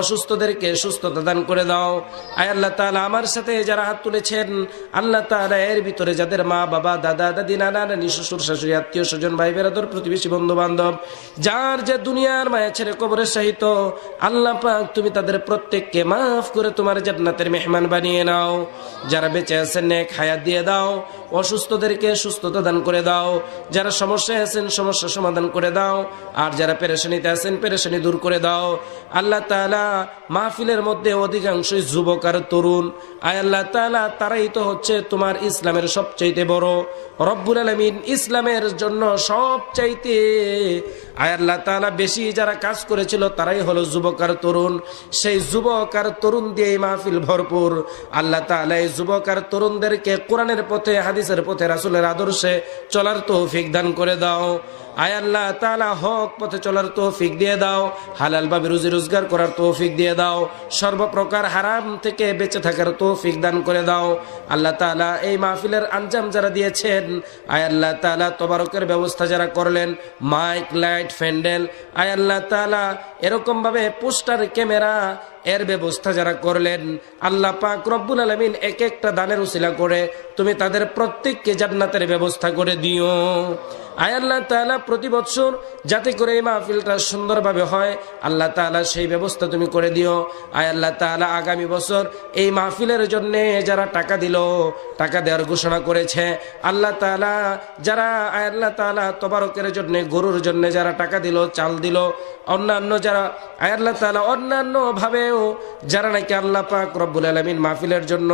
অসুস্থদেরকে সুস্থতা দান করে দাও। আয় আল্লাহ তাআলা আমার সাথে যারা হাত তুলেছেন আল্লাহ তাআলা এর ভিতরে যাদের মা বাবা দাদা দাদি নানা নানি শ্বশুর শাশুড়ি আত্মীয় স্বজন ভাই বেরাদর প্রতিবেশী বন্ধু বান্ধব যার যে দুনিয়ার মায়া ছেড়ে কবরে শায়িত আল্লাহ পাক তুমি তাদের প্রত্যেককে মাফ করে তোমার জান্নাতের মেহমান বানিয়ে নাও। যারা বেঁচে আছেন নেক হায়াত দিয়ে দাও, অসুস্থদেরকে সুস্থতা দান করে দাও। যারা সমস্যায় আছেন সমস্যা সমাধান করে দাও, আর যারা পেরেশানিতে আছেন পেরেশানি দূর করে দাও। আল্লাহ তাআলা মাহফিলের মধ্যে অধিকাংশই যুবক আর তরুণ। আয় আল্লাহ তাআলা তারাই তো হচ্ছে তোমার ইসলামের সবচাইতে বড় রব্বুল আলামিন। ইসলামের জন্য সবচাইতে আয় আল্লাহ তাআলা বেশি যারা কাজ করেছিল তারাই হলো যুবক আর তরুণ। সেই যুবক আর তরুণ দিয়ে এই মাহফিল ভরপুর। আল্লাহ তাআলা এই যুবক আর তরুণদেরকে কোরআনের পথে হাদিসের পথে রাসূলের আদর্শে চলার তৌফিক দান করে দাও। আয় আল্লাহ তাআলা হক পথে চলার তৌফিক দিয়ে দাও, হালাল ভাবে রুজি রোজগার করার তৌফিক দিয়ে দাও, সর্বপ্রকার হারাম থেকে বেঁচে থাকার তৌফিক দান করে দাও। আল্লাহ তাআলা এই মাহফিলের আঞ্জাম যারা দিয়েছেন আয় আল্লাহ তাআলা তবারকের ব্যবস্থা যারা করলেন, মাইক লাইট প্যান্ডেল, আয় আল্লাহ তাআলা এরকম ভাবে পোস্টার ক্যামেরা এর ব্যবস্থা যারা করলেন আল্লাহ পাক রব্বুল আলামিন এক একটা দানের উসিলা করে তুমি তাদের প্রত্যেককে জান্নাতের ব্যবস্থা করে দিও। আয় আল্লাহ তাআলা প্রতি বছর যাতে করে এই মাহফিলটা সুন্দরভাবে হয় আল্লাহ তাআলা সেই ব্যবস্থা তুমি করে দিও। আয় আল্লাহ তাআলা আগামী বছর এই মাহফিলের জন্য যারা টাকা দিল, টাকা দেওয়ার ঘোষণা করেছে আল্লাহ তাআলা, যারা আয় আল্লাহ তাআলা তবারকের জন্য গরুর জন্য যারা টাকা দিল, চাল দিল, অন্যান্য যারা আয় আল্লাহ তাআলা অন্যান্য ভাবেও যারা নাকি আল্লাহ পাক রব্বুল আলামিন মাহফিলের জন্য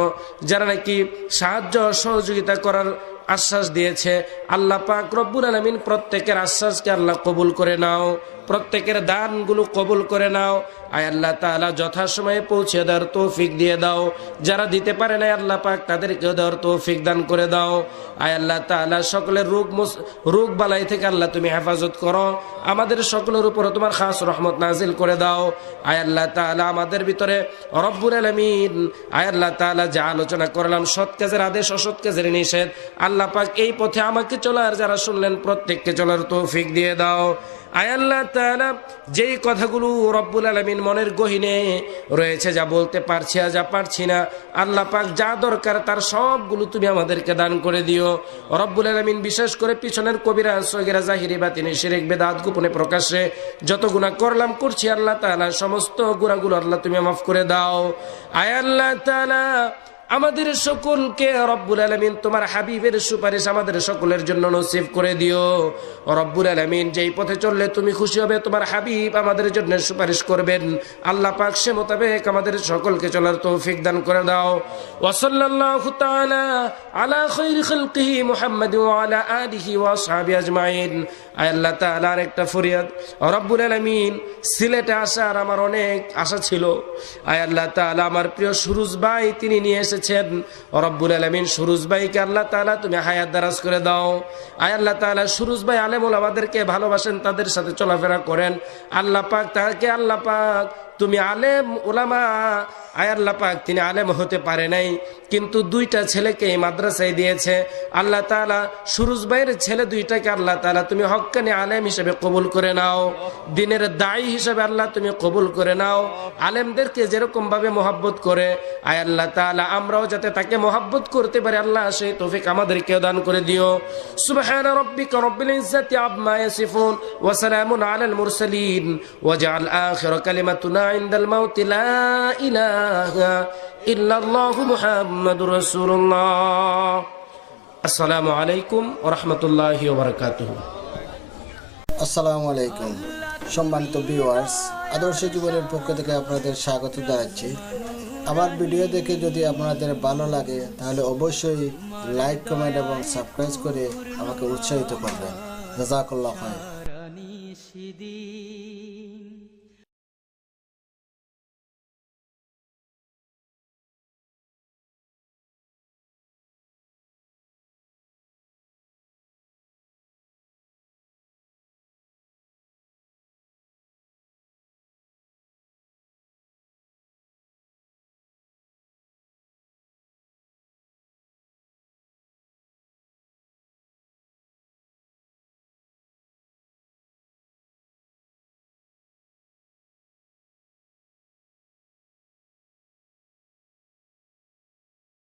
যারা নাকি সাহায্য সহযোগিতা করার আশ্বাস দিয়েছে আল্লাহ পাক রব্বুল আলামিন প্রত্যেকের আশ্বাসকে আল্লাহ কবুল করে নাও, প্রত্যেকের দানগুলো কবুল করে নাও। আয় আল্লাহ তাআলা যথাসময়ে পৌঁছে দেওয়ার তৌফিক দিয়ে দাও। যারা দিতে পারে না আল্লাহ পাক তাদেরকে দেওয়ার তৌফিক দান করে দাও। আয় আল্লাহ তাআলা সকলের রোগ বালাই থেকে আল্লাহ তুমি হেফাজত করো। আমাদের সকলের উপর তোমার খাস রহমত নাজিল করে দাও। আয় আল্লাহ তাআলা আমাদের ভিতরে রব্বুল আলামিন আয় আল্লাহ তাআলা যা আলোচনা করলাম সৎ কাজের আদেশ অসৎ কাজের নিষেধ আল্লাহ পাক এই পথে আমাকে চলার যারা শুনলেন প্রত্যেককে চলার তৌফিক দিয়ে দাও। আয় আল্লাহ তাআলা যেই কথাগুলো রব্বুল আলামিন মনের গহীনে রয়েছে যা বলতে পারছি আর যা পারছি না আল্লাহ পাক যা দরকার তার সবগুলো তুমি আমাদেরকে দান করে দিও রব্বুল আলামিন। বিশেষ করে পিছনের কবিরা সগীরা জাহিরি বাতিনি শিরক বেদাত গোপনে প্রকাশ্যে যত গুনাহ করলাম করছি আল্লাহ তাআলা সমস্ত গুনাহগুলো আল্লাহ তুমি মাফ করে দাও। আয় আল্লাহ তাআলা আমাদের সকলকে রব্বুল আলামিন তোমার হাবিবের সুপারিশ আমাদের সকলের জন্য নসিব করে দিও রব্বুল আলামিন। যেই পথে চললে তুমি খুশি হবে তোমার হাবিব আমাদের জন্য সুপারিশ করবেন আল্লাহ পাক সে মোতাবেক আমাদের সকলকে চলার তৌফিক দান করে দাও। ওয়া সাল্লাল্লাহু তাআলা আলা খায়রি খালকিহি মুহাম্মাদ ওয়া আলা আলিহি ওয়া আসহাবিহি আজমাইন। আয় আল্লাহ তাআলা আরেকটা ফরিয়াদ রব্বুল আলামিন, সিলেটে আসার আমার অনেক আশা ছিল। আয় আল্লাহ তাআলা আমার প্রিয় সুরুজ ভাই তিনি নিয়ে এসেছেন রব্বুল আলামিন। সুরুজ ভাইকে আল্লাহ তাআলা তুমি হায়াত দারাজ করে দাও। আয় আল্লাহ তাআলা সুরুজ ভাই আলেম ওলামাদেরকে ভালোবাসেন, তাদের সাথে চলাফেরা করেন আল্লাহ পাক তাকে আল্লাহ পাক তুমি আলেম ওলামা আয় আল্লাহ পাক তিনি আলেম হতে পারে নাই কিন্তু দুইটা ছেলেকে এই মাদ্রাসায় দিয়েছে আল্লাহ তাআলা। সুরুজ ভাইয়ের ছেলে দুইটাকে আল্লাহ তাআলা তুমি হক্কানি আলেম হিসেবে কবুল করে নাও, দিনের দায়ী হিসেবে আল্লাহ তুমি কবুল করে নাও। আলেমদেরকে যেরকম ভাবে মহব্বত করে আয় আল্লাহ তাআলা আমরাও যাতে তাকে মহব্বত করতে পারি আল্লাহ সেই তৌফিক আমাদেরকে দান করে দিও। সুবহানা রাব্বিকা রাব্বিল ইজ্জাতি আম্মা ইয়াসিফুন ওয়া সালামুন আলাল মুরসালিন ওয়াজআল আখির কালিমাতুনা ইনদাল মাউত লা ইলাহা ইল্লাল্লাহু মুহাম্মাদুর রাসূলুল্লাহ। আসসালামু আলাইকুম ওয়া রাহমাতুল্লাহি ওয়া বারাকাতুহু। আসসালামু আলাইকুম সম্মানিত ভিউয়ার্স, আদর্শ জীবনের পক্ষ থেকে আপনাদের স্বাগত জানাচ্ছি। আমার ভিডিও দেখে যদি আপনাদের ভালো লাগে তাহলে অবশ্যই লাইক কমেন্ট এবং সাবস্ক্রাইব করে আমাকে উৎসাহিত করবেন। জাযাকাল্লাহু খাইর।